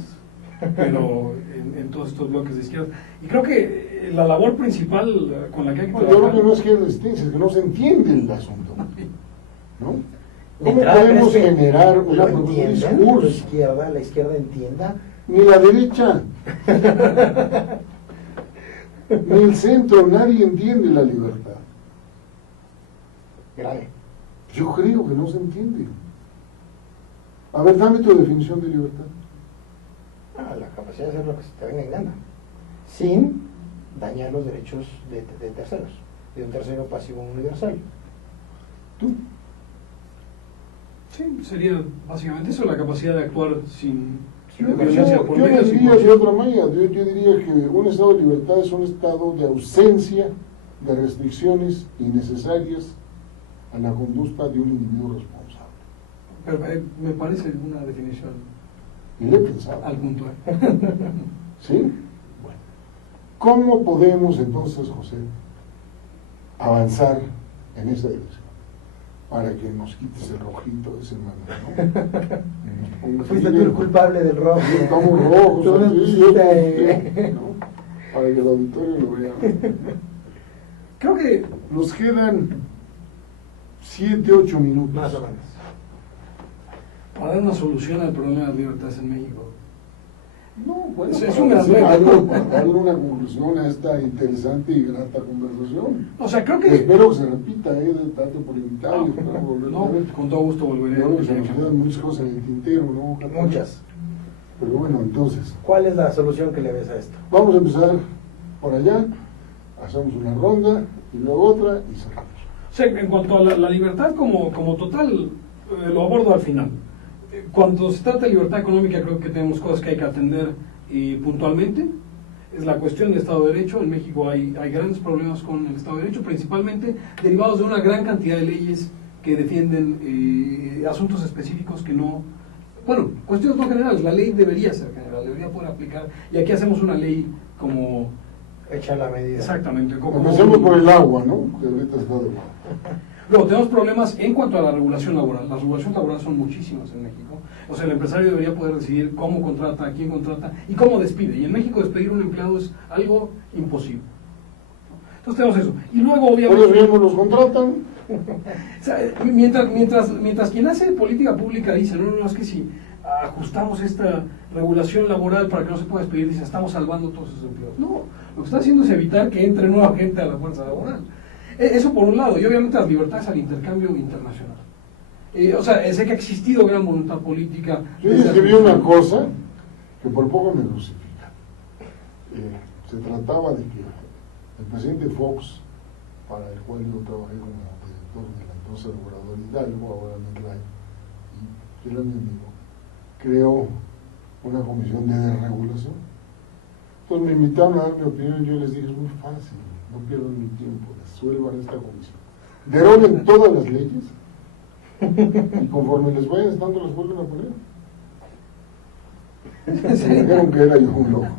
pero en todos estos bloques de izquierdas. Y creo que la labor principal con la que hay que Bueno, yo creo trabajar... que no es que haya resistencia, es que no se entiende el asunto, ¿no? De ¿Cómo entrada, podemos ¿crees que generar lo un entiendan? discurso? La izquierda entienda. Ni la derecha, ni el centro, nadie entiende la libertad. Grave. Yo creo que no se entiende. A ver, dame tu definición de libertad. La capacidad de hacer lo que se te venga en gana, sin dañar los derechos de terceros, de un tercero pasivo universal. ¿Tú? Sí, sería básicamente eso, la capacidad de actuar sin Yo violencia por lo medio, sin diría de coerción. otra manera. Yo diría que un estado de libertad es un estado de ausencia de restricciones innecesarias a la conducta de un individuo responsable. Pero me parece una definición Y le he pensado. al punto. ¿Sí? Bueno. ¿Cómo podemos entonces, José, avanzar en esa dirección? Para que nos quites el rojito de semana, ¿no? Fuiste tú el culpable del rojo. Estamos rojos, Tú nos aquí, pusiste- ¿no? Para que el auditorio lo vea. Creo que Nos quedan 7, 8 minutos. Más o menos. para dar una solución al problema de las libertades en México, No, bueno, Es para un gran decir reto. algo, para darle una conclusión a esta interesante y grata conversación. o sea, creo que... Espero que se repita, tanto por invitar y espero volver a No, ver. con todo gusto volveré. Yo creo que se nos quedan muchas cosas en el tintero, ¿no? Muchas. Pero bueno, entonces, ¿Cuál es la solución que le ves a esto? vamos a empezar por allá, hacemos una ronda y luego otra y cerramos. O sea, en cuanto a la libertad como total, lo abordo al final. Cuando se trata de libertad económica, creo que tenemos cosas que hay que atender puntualmente. Es la cuestión del Estado de Derecho. En México hay grandes problemas con el Estado de Derecho, principalmente derivados de una gran cantidad de leyes que defienden asuntos específicos que no... Bueno, cuestiones no generales. La ley debería ser general, debería poder aplicar. Y aquí hacemos una ley como... Echa la medida. Exactamente. Como, Empecemos por el agua, ¿no? Que ahorita está de moda. Luego, tenemos problemas en cuanto a la regulación laboral. Las regulaciones laborales son muchísimas en México. O sea, el empresario debería poder decidir cómo contrata, a quién contrata y cómo despide. Y en México despedir a un empleado es algo imposible. Entonces tenemos eso. Y luego, Todos obviamente, mismos los contratan. o sea, mientras quien hace política pública dice, no, es que si ajustamos esta regulación laboral para que no se pueda despedir, dice, estamos salvando todos esos empleos. No, lo que está haciendo es evitar que entre nueva gente a la fuerza laboral. Eso por un lado, y obviamente las libertades al intercambio internacional. O sea, sé que ha existido gran voluntad política. Yo desde escribí hace- una cosa que por poco me crucifica. Se trataba de que el presidente Fox, para el cual yo trabajé como director de la entonces Obrador Hidalgo, ahora Medlay, y que era mi amigo, creó una comisión de desregulación. Entonces me invitaron a dar mi opinión y yo les dije, es muy fácil, no pierdan mi tiempo, resuelvan esta comisión. deroguen todas las leyes y conforme les vayan dando las vuelven a poner. Se dijeron que era yo un loco, ¿no?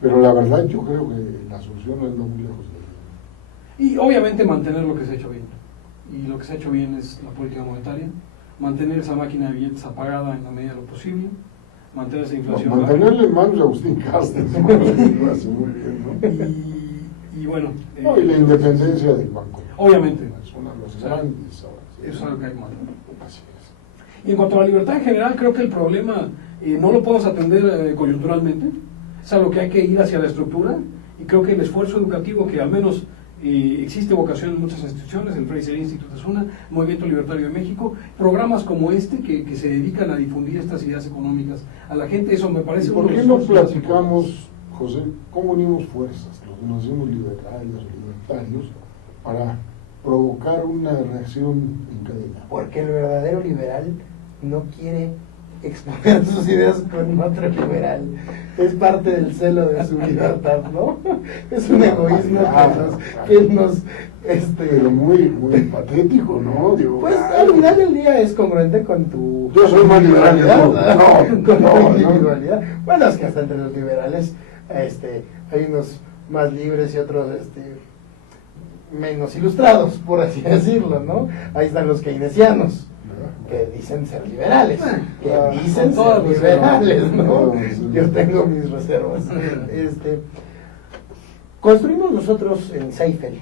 Pero la verdad yo creo que la solución no anda muy lejos de ella. Y obviamente mantener lo que se ha hecho bien. Y lo que se ha hecho bien es la política monetaria, mantener esa máquina de billetes apagada en la medida de lo posible, mantener esa inflación baja. Mantenerle en manos a Agustín Carstens, lo hace muy bien, ¿no? Y bueno... No, y la independencia del banco. Obviamente. Es una de las grandes ahora. Eso es algo que hay que mantener. Así es. Y en cuanto a la libertad en general, creo que el problema no lo podemos atender coyunturalmente, es algo que hay que ir hacia la estructura, y creo que el esfuerzo educativo, que al menos existe vocación en muchas instituciones, el Fraser Institute es una, Movimiento Libertario de México, programas como este que se dedican a difundir estas ideas económicas a la gente, eso me parece ¿Por uno de qué los no esfuerzos más platicamos, José, cómo unimos fuerzas, los que nos decimos liberales o libertarios, para provocar una reacción en cadena? Porque el verdadero liberal no quiere exponer sus ideas con otro liberal. Es parte del celo de su libertad, ¿no? Es un egoísmo que nos Pero muy patético, ¿no? Digo, pues al final del día es congruente con tu... Yo soy más liberal que tú. Con No, tu no. individualidad. Bueno, es que hasta entre los liberales hay unos más libres y otros menos ilustrados, por así decirlo, ¿no? Ahí están los keynesianos, que dicen ser liberales, que dicen ser liberales, ¿no? Yo tengo mis reservas. Construimos nosotros en Seifel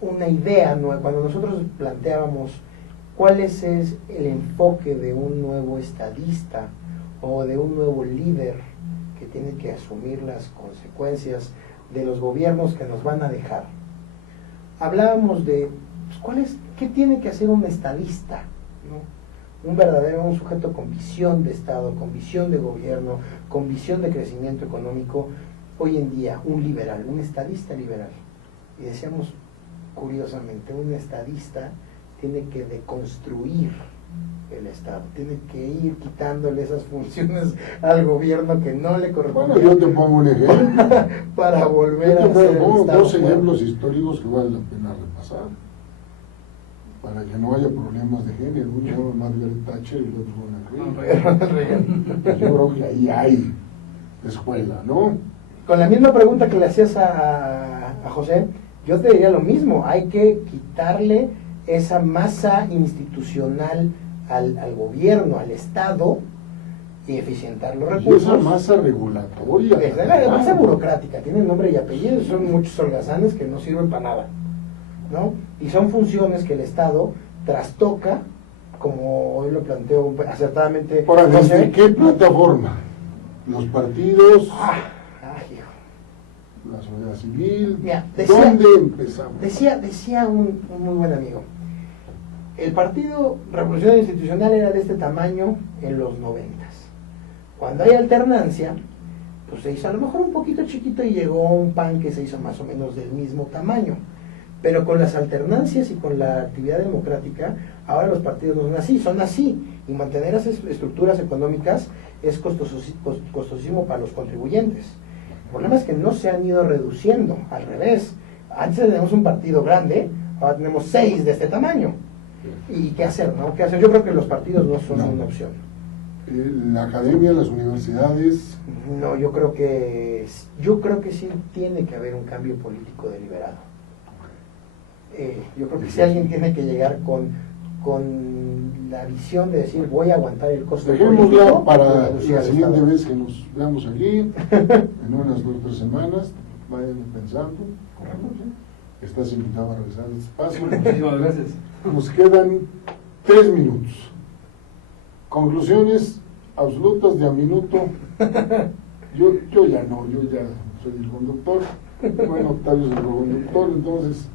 una idea nueva, cuando nosotros planteábamos cuál es el enfoque de un nuevo estadista o de un nuevo líder que tiene que asumir las consecuencias de los gobiernos que nos van a dejar. Hablábamos de pues, qué tiene que hacer un estadista, ¿no? Un sujeto con visión de Estado, con visión de gobierno, con visión de crecimiento económico, hoy en día, un liberal, un estadista liberal. Y decíamos, curiosamente, un estadista tiene que deconstruir el Estado, tiene que ir quitándole esas funciones al gobierno que no le corresponden. Bueno, yo te pongo un ejemplo. Para volver a ser pongo el Estado dos ejemplos fuerte. históricos que vale la pena repasar, para que no haya problemas de género. Uno se llama Margaret Thatcher y el otro Ronald Reagan. Yo creo que ahí hay escuela, ¿no? Con la misma pregunta que le hacías a José, yo te diría lo mismo, hay que quitarle esa masa institucional al gobierno, al Estado, y eficientar los recursos. Y esa masa regulatoria. Es la masa burocrática, tiene nombre y apellido, son muchos holgazanes que no sirven para nada, ¿no? Y son funciones que el Estado trastoca, como hoy lo planteó acertadamente Ahora, ¿desde José. qué plataforma? Los partidos, Hijo. la sociedad civil, Mira, ¿dónde empezamos? Decía un muy buen amigo, el Partido Revolucionario Institucional era de este tamaño en los 90s. Cuando hay alternancia, pues se hizo a lo mejor un poquito chiquito y llegó un PAN que se hizo más o menos del mismo tamaño. Pero con las alternancias y con la actividad democrática, ahora los partidos no son así, son así. Y mantener esas estructuras económicas es costosísimo para los contribuyentes. El problema es que no se han ido reduciendo, al revés. Antes teníamos un partido grande, ahora tenemos 6 de este tamaño. ¿Y qué hacer, no? ¿Qué hacer? Yo creo que los partidos no son una opción. La academia, las universidades. No, yo creo que sí tiene que haber un cambio político deliberado. Yo creo que si alguien tiene que llegar con la visión de decir voy a aguantar el costo Dejémosla político para reducir la al siguiente Estado. vez que nos veamos aquí, en unas 2 o 3 semanas, vayan pensando. Estás invitado a regresar al espacio. Muchísimas gracias. Nos quedan 3 minutos. Conclusiones absolutas de a minuto. Yo ya no, yo ya soy el conductor. Bueno, Octavio es el conductor, entonces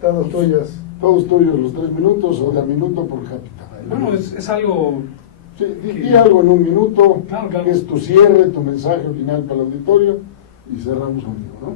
Todos tuyos. todos tuyos los 3 minutos o de a minuto por cápita. Bueno, es algo... Sí, di algo en un minuto, Claro. que es tu cierre, tu mensaje final para el auditorio, y cerramos contigo, ¿no?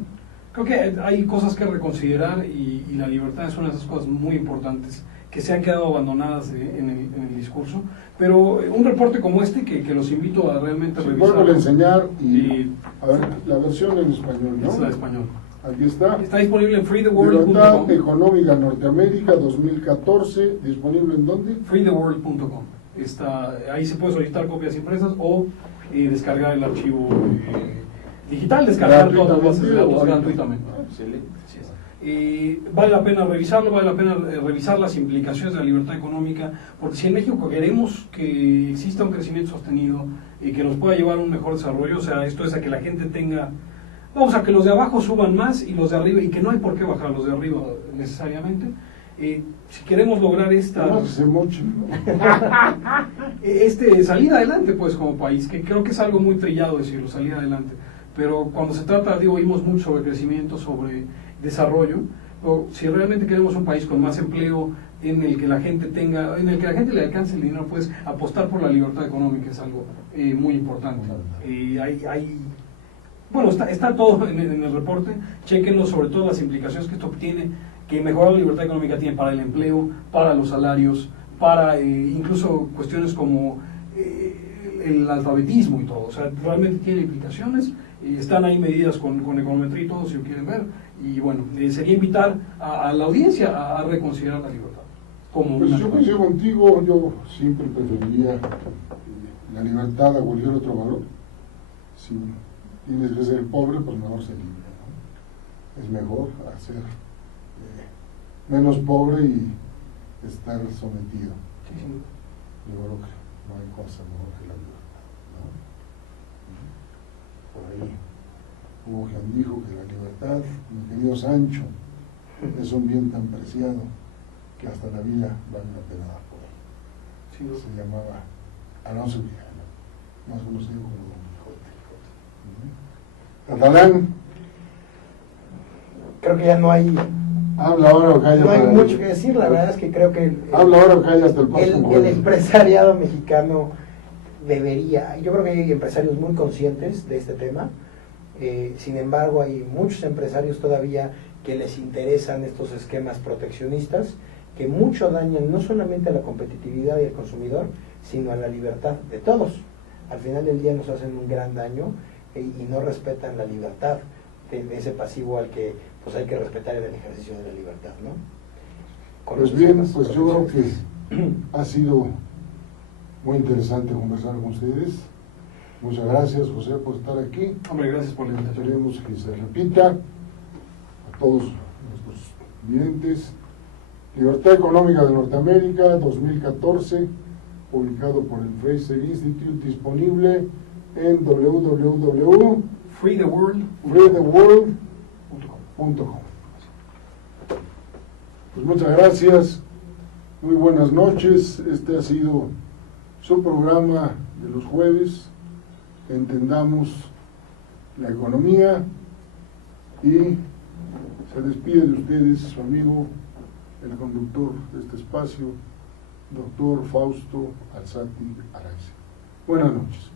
Creo que hay cosas que reconsiderar y la libertad es una de esas cosas muy importantes que se han quedado abandonadas en el discurso, pero un reporte como este que los invito a realmente Sí, revisar. vuelvo a enseñar y Y- a ver la versión en español, ¿no? Es la de español. Aquí está. Está disponible en Libertad freetheworld.com. Económica Norteamérica 2014, disponible en dónde? freetheworld.com. Ahí se puede solicitar copias impresas o descargar el archivo digital, descargar todas las bases de datos gratuitamente. Excelente. Así es. Vale la pena revisarlo, vale la pena revisar las implicaciones de la libertad económica, porque si en México queremos que exista un crecimiento sostenido y que nos pueda llevar a un mejor desarrollo, o sea, esto es a que la gente tenga, vamos a que los de abajo suban más y los de arriba, y que no hay por qué bajar los de arriba necesariamente. Si queremos lograr Además, se mochen, ¿no? salir adelante pues como país, que creo que es algo muy trillado decirlo, salir adelante, pero cuando se trata, oímos mucho sobre crecimiento, sobre desarrollo, o si realmente queremos un país con más empleo, en el que la gente le alcance el dinero, pues apostar por la libertad económica es algo muy importante. Bueno, está todo en el reporte, chequenlo, sobre todo las implicaciones que esto tiene, que mejorar la libertad económica tiene para el empleo, para los salarios, para incluso cuestiones como el alfabetismo y todo. O sea, realmente tiene implicaciones, están ahí medidas con econometría y todo, si lo quieren ver. Y bueno, sería invitar a la audiencia a reconsiderar la libertad. Pues yo coincido contigo, yo siempre preferiría la libertad a cualquier otro valor. Si tienes que ser pobre, pues mejor ser libre, ¿no? Es mejor hacer menos pobre y estar sometido. Sí, sí. Yo creo que no hay cosa mejor que la libertad, ¿no? Por ahí hubo quien dijo que la libertad, mi querido Sancho, es un bien tan preciado que hasta la vida vale la pena dar por él. Sí, ¿no? Se llamaba Alonso Villano, más conocido como Don Quijote. Catalán, Creo que ya no hay habla ahora o calla. No hay para mucho él. que decir, la verdad es que creo que Habla ahora o calla hasta el próximo el jueves. empresariado mexicano debería, yo creo que hay empresarios muy conscientes de este tema, sin embargo hay muchos empresarios todavía que les interesan estos esquemas proteccionistas que mucho dañan no solamente a la competitividad y al consumidor, sino a la libertad de todos. Al final del día nos hacen un gran daño y no respetan la libertad de ese pasivo al que pues hay que respetar en el ejercicio de la libertad, ¿no? Pues bien, pues yo creo que ha sido muy interesante conversar con ustedes. Muchas gracias, José, por estar aquí. Hombre, gracias por la invitación. Esperemos que se repita a todos nuestros videntes. Libertad Económica de Norteamérica 2014, publicado por el Fraser Institute, disponible en www.freetheworld.com. Pues muchas gracias, muy buenas noches. Este ha sido su programa de los jueves, Entendamos la Economía, y se despide de ustedes su amigo, el conductor de este espacio, doctor Fausto Alzati Araiza. Buenas noches.